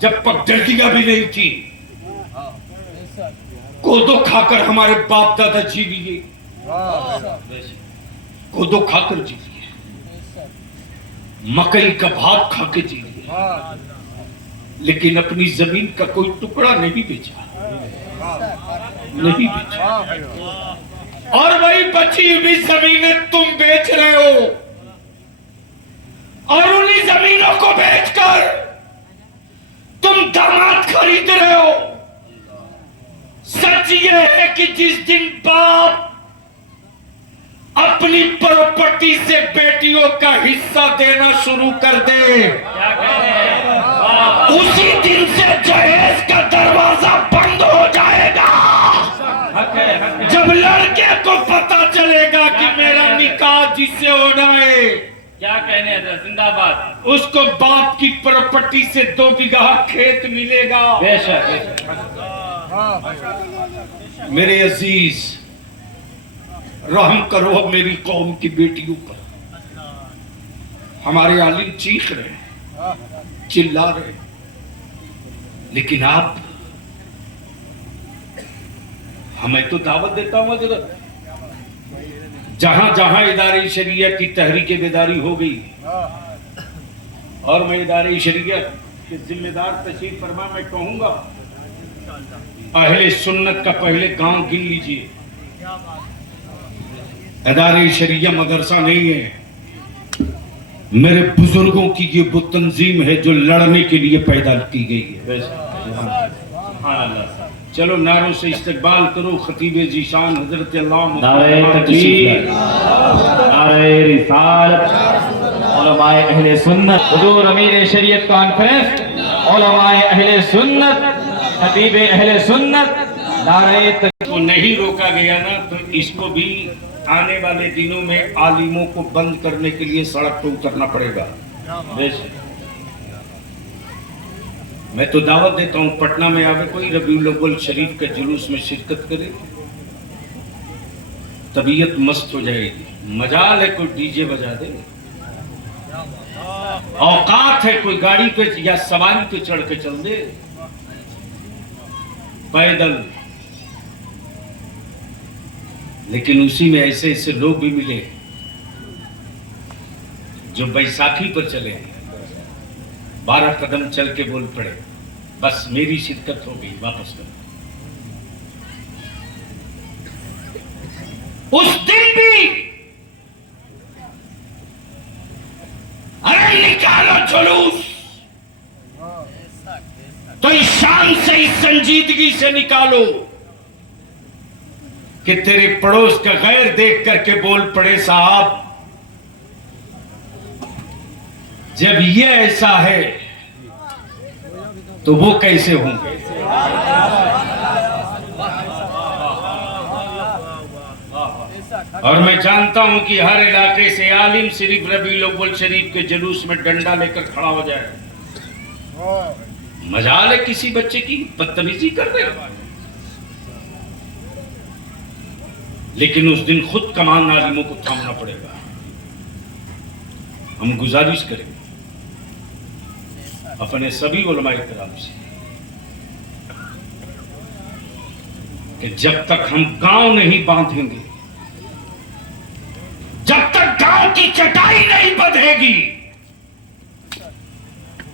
जब पगडंडियां भी नहीं थी, कोदो खाकर हमारे बाप दादा जी लिए, कोदो खाकर जी लिए, मकई का भात खाके जी लिए, लेकिन अपनी जमीन का कोई टुकड़ा नहीं बेचा, नहीं बेचा। और वही बची हुई जमीनें तुम बेच रहे हो, और उन्हीं जमीनों को बेचकर तुम दामाद खरीद रहे हो। सच ये है कि जिस दिन बाप अपनी प्रॉपर्टी से बेटियों का हिस्सा देना शुरू कर दे, क्या कह रहे हैं? वाह, उसी दिन से दहेज का दरवाजा बंद हो जाएगा। हक है, हक है। जब लड़के को पता चलेगा कि मेरा निकाह जिससे होना है, क्या कहने हैं? जिंदाबाद। उसको बाप की प्रॉपर्टी से 2 बीघा खेत मिलेगा। बेशक, बेशक। मेरे अजीज, रहम करो अब मेरी कौम की बेटियों पर। हमारे आलिम चीख रहे, चिल्ला रहे, लेकिन आप, हमें तो दावत देता हूं हजरत, जहां जहां इदारे शरीयत की तहरीक बेदारी हो गई, और मैं इदारे शरीयत के जिम्मेदार तशरीफ फरमा मैं कहूंगा, अहले सुन्नत का पहले गांव गिन लीजिए। इदारे शरिया मदरसा नहीं है, मेरे बुजुर्गों की ये वो तंजीम है जो लड़ने के लिए पैदा की गई है। चलो नारों से इस्तकबाल करो खतीब जीशान हजरत नारे तकबीर, नारे रिसालत, उलमाए अहले सुन्नत, हुजूर अमीर शरीयत कॉन्फ्रेंस, उलमाए अहले सुन्नत, खतीब अहले सुन्नत, नारे को नहीं रोका गया ना, तो इसको भी आने वाले दिनों में आलिमों को बंद करने के लिए सड़क पर उतरना पड़ेगा। मैं तो दावत देता हूं, पटना में आवे कोई रबीउल अव्वल शरीफ के जुलूस में शिरकत करे, तबीयत मस्त हो जाएगी। मजाल है कोई डीजे बजा दे, औकात है कोई गाड़ी पे या सवारी पे चढ़ के चल दे, पैदल। लेकिन उसी में ऐसे ऐसे लोग भी मिले जो बैसाखी पर चले, 12 कदम चल के बोल पड़े, बस मेरी शिरकत हो गई, वापस करो। उस दिन भी अरे निकालो जुलूस, तो इस शान से, इस संजीदगी से निकालो कि तेरे पड़ोस का गैर देख करके बोल पड़े, साहब जब ये ऐसा है तो वो कैसे होंगे। और मैं जानता हूं कि हर इलाके से आलिम सिर्फ रबीउल अव्वल शरीफ के जुलूस में डंडा लेकर खड़ा हो जाए। मजाल है किसी बच्चे की बदतमीजी कर रहे, लेकिन उस दिन खुद कमान आलिमों को थामना पड़ेगा। हम गुजारिश करेंगे अपने सभी उलमाए किराम से कि जब तक हम गांव नहीं बांधेंगे, जब तक गांव की चटाई नहीं बंधेगी,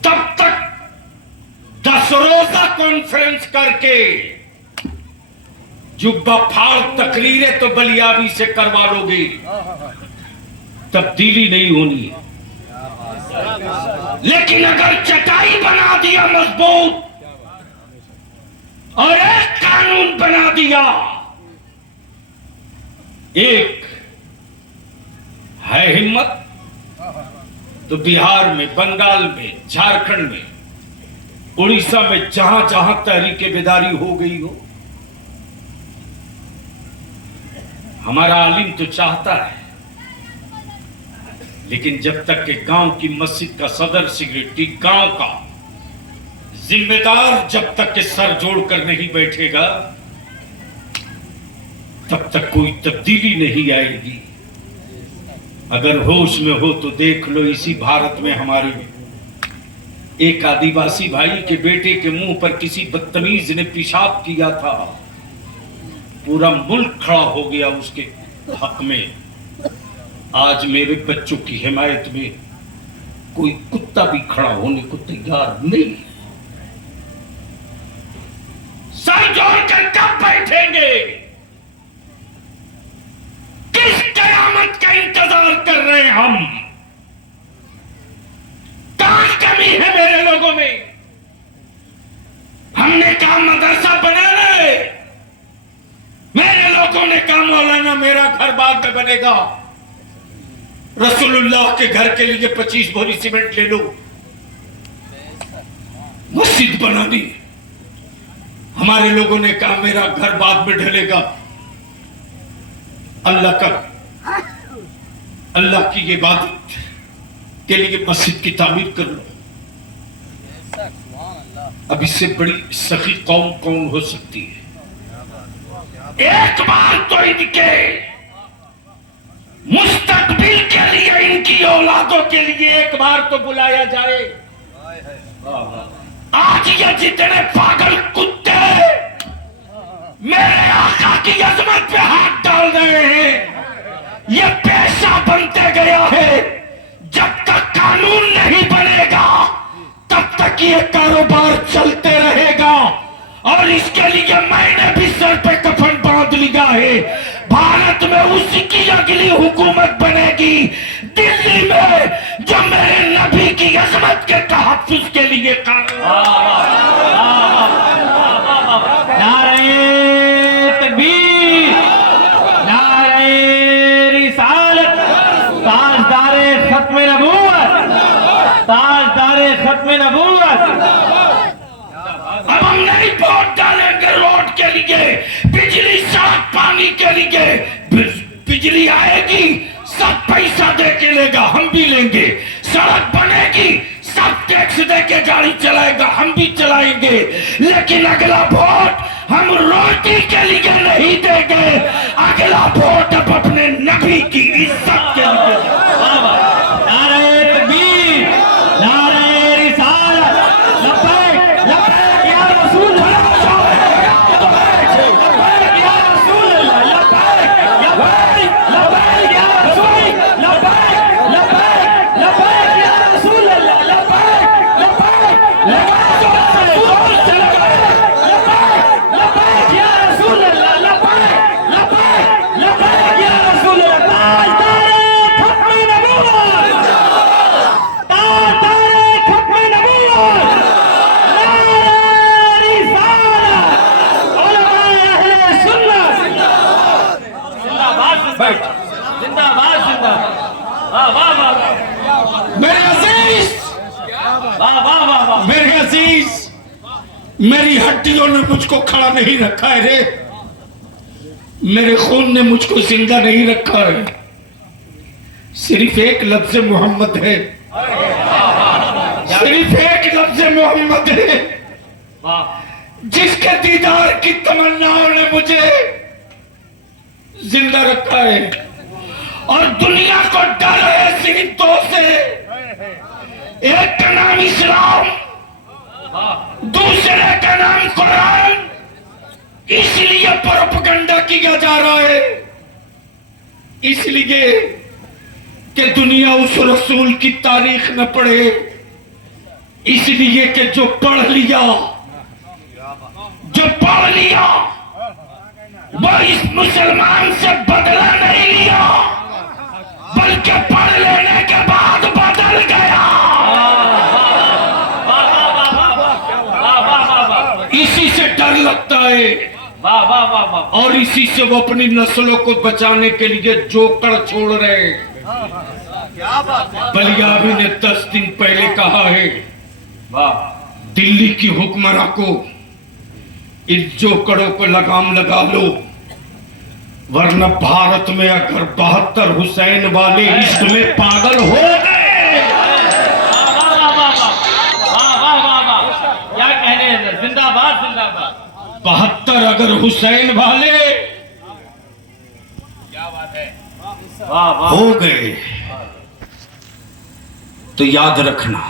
तब तक 10 रोजा कॉन्फ्रेंस करके जुब्बा फाड़ तकरीरें तो बलियाबी से करवा लोगे, तब्दीली नहीं होनी है। लेकिन अगर चटाई बना दिया मजबूत और एक कानून बना दिया, एक है हिम्मत, तो बिहार में, बंगाल में, झारखंड में, उड़ीसा में, जहां जहां तहरीक बेदारी हो गई हो, हमारा आलिम तो चाहता है, लेकिन जब तक के गांव की मस्जिद का सदर सेक्रेटरी, गांव का जिम्मेदार जब तक के सर जोड़कर नहीं बैठेगा, तब तक कोई तब्दीली नहीं आएगी। अगर होश में हो तो देख लो, इसी भारत में हमारे में एक आदिवासी भाई के बेटे के मुंह पर किसी बदतमीज ने पेशाब किया था, पूरा मुल्क खड़ा हो गया उसके हक में। आज मेरे बच्चों की हिमायत में कोई कुत्ता भी खड़ा होने को तैयार नहीं। सर जोड़कर कब बैठेंगे? किस कयामत का इंतजार कर रहे हैं हम? कहां कमी है मेरे लोगों में? हमने कहा मदरसा बना रहे, मौलाना मेरा घर बाद में बनेगा, रसूलुल्लाह के घर के लिए 25 बोरी सीमेंट ले लो, मस्जिद बना दी। हमारे लोगों ने कहा मेरा घर बाद में ढलेगा, अल्लाह की इबादत के लिए मस्जिद की तामीर कर लो। अब इससे बड़ी सखी कौन कौन हो सकती है? एक बार तो इनके मुस्तकबिल के लिए, इनकी औलादों के लिए एक बार तो बुलाया जाए। आज ये जितने पागल कुत्ते मेरे आका की अजमत पे हाथ डाल रहे हैं, ये पेशा बनते गया है। जब तक कानून नहीं बनेगा तब तक ये कारोबार चलते रहेगा। और इसके लिए मैंने भी सर पे कफन बांध लिया है। भारत में उसी की अगली हुकूमत बनेगी, दिल्ली में, जो मेरे नबी की अजमत के तहफ्फुज़ के लिए नारे तकबीर, नारे रिसालत, ताजदारे खत्म नबूवत, ताजदारे खत्म नबूवत। अब हम नहीं वोट डालेंगे रोड के लिए, बिजली, सड़क, पानी के लिए। बिजली आएगी सब पैसा दे के लेगा, हम भी लेंगे। सड़क बनेगी सब टैक्स दे के गाड़ी चलाएगा, हम भी चलाएंगे। लेकिन अगला वोट हम रोटी के लिए नहीं देंगे, अगला वोट अब अपने नबी की इज्जत के लिए। नारे तकबीर, नारे रिसालत, लब्बैक लब्बैक या रसूल अल्लाह, लब्बैक या रसूल अल्लाह, लब्बैक लब्बैक या रसूल, लब्बैक लब्बैक लब्बैक या रसूल अल्लाह, लब्बैक लब्बैक लब्बैक या रसूल अल्लाह, लब्बैक लब्बैक लब्बैक या रसूल अल्लाह। ताजदारे खत्म नबूवत, ताजदारे खत्म नबूवत, नारे रिसालत, उलमाए अहले सुन्नत। जिंदाबाद जिंदाबाद जिंदाबाद। वाह वाह वाह, मेरे अजीज, वाह वाह वाह वाह। मेरे अजीज, मेरी हड्डियों ने मुझको खड़ा नहीं रखा है रे, मेरे खून ने मुझको जिंदा नहीं रखा है। सिर्फ एक लफ्ज मोहम्मद है, सिर्फ एक लफ्ज मोहम्मद है, जिसके दीदार की तमन्नाओं ने मुझे जिंदा रखा है। और दुनिया को डर है सिर्फ दो से, एक का नाम इस्लाम, दूसरे का नाम कुरान। इसलिए प्रोपेगेंडा किया जा रहा है, इसलिए कि दुनिया उस रसूल की तारीख न पढ़े, इसलिए कि जो पढ़ लिया वो इस मुसलमान से बदला नहीं लिया, बल्कि पढ़ लेने के बाद बदल गया। इसी से डर लगता है, वाह वाह वाह वाह। और इसी से वो अपनी नस्लों को बचाने के लिए जोकर छोड़ रहे। बलियाबी ने 10 दिन पहले कहा है, दिल्ली की हुक्मरां को इन जोकड़ों को लगाम लगा लो, वरना भारत में अगर 72 हुसैन वाले इश्क में पागल हो गए। क्या कहने हैं, जिंदाबाद जिंदाबाद। 72 अगर हुसैन वाले वाह वाह हो गए तो याद रखना,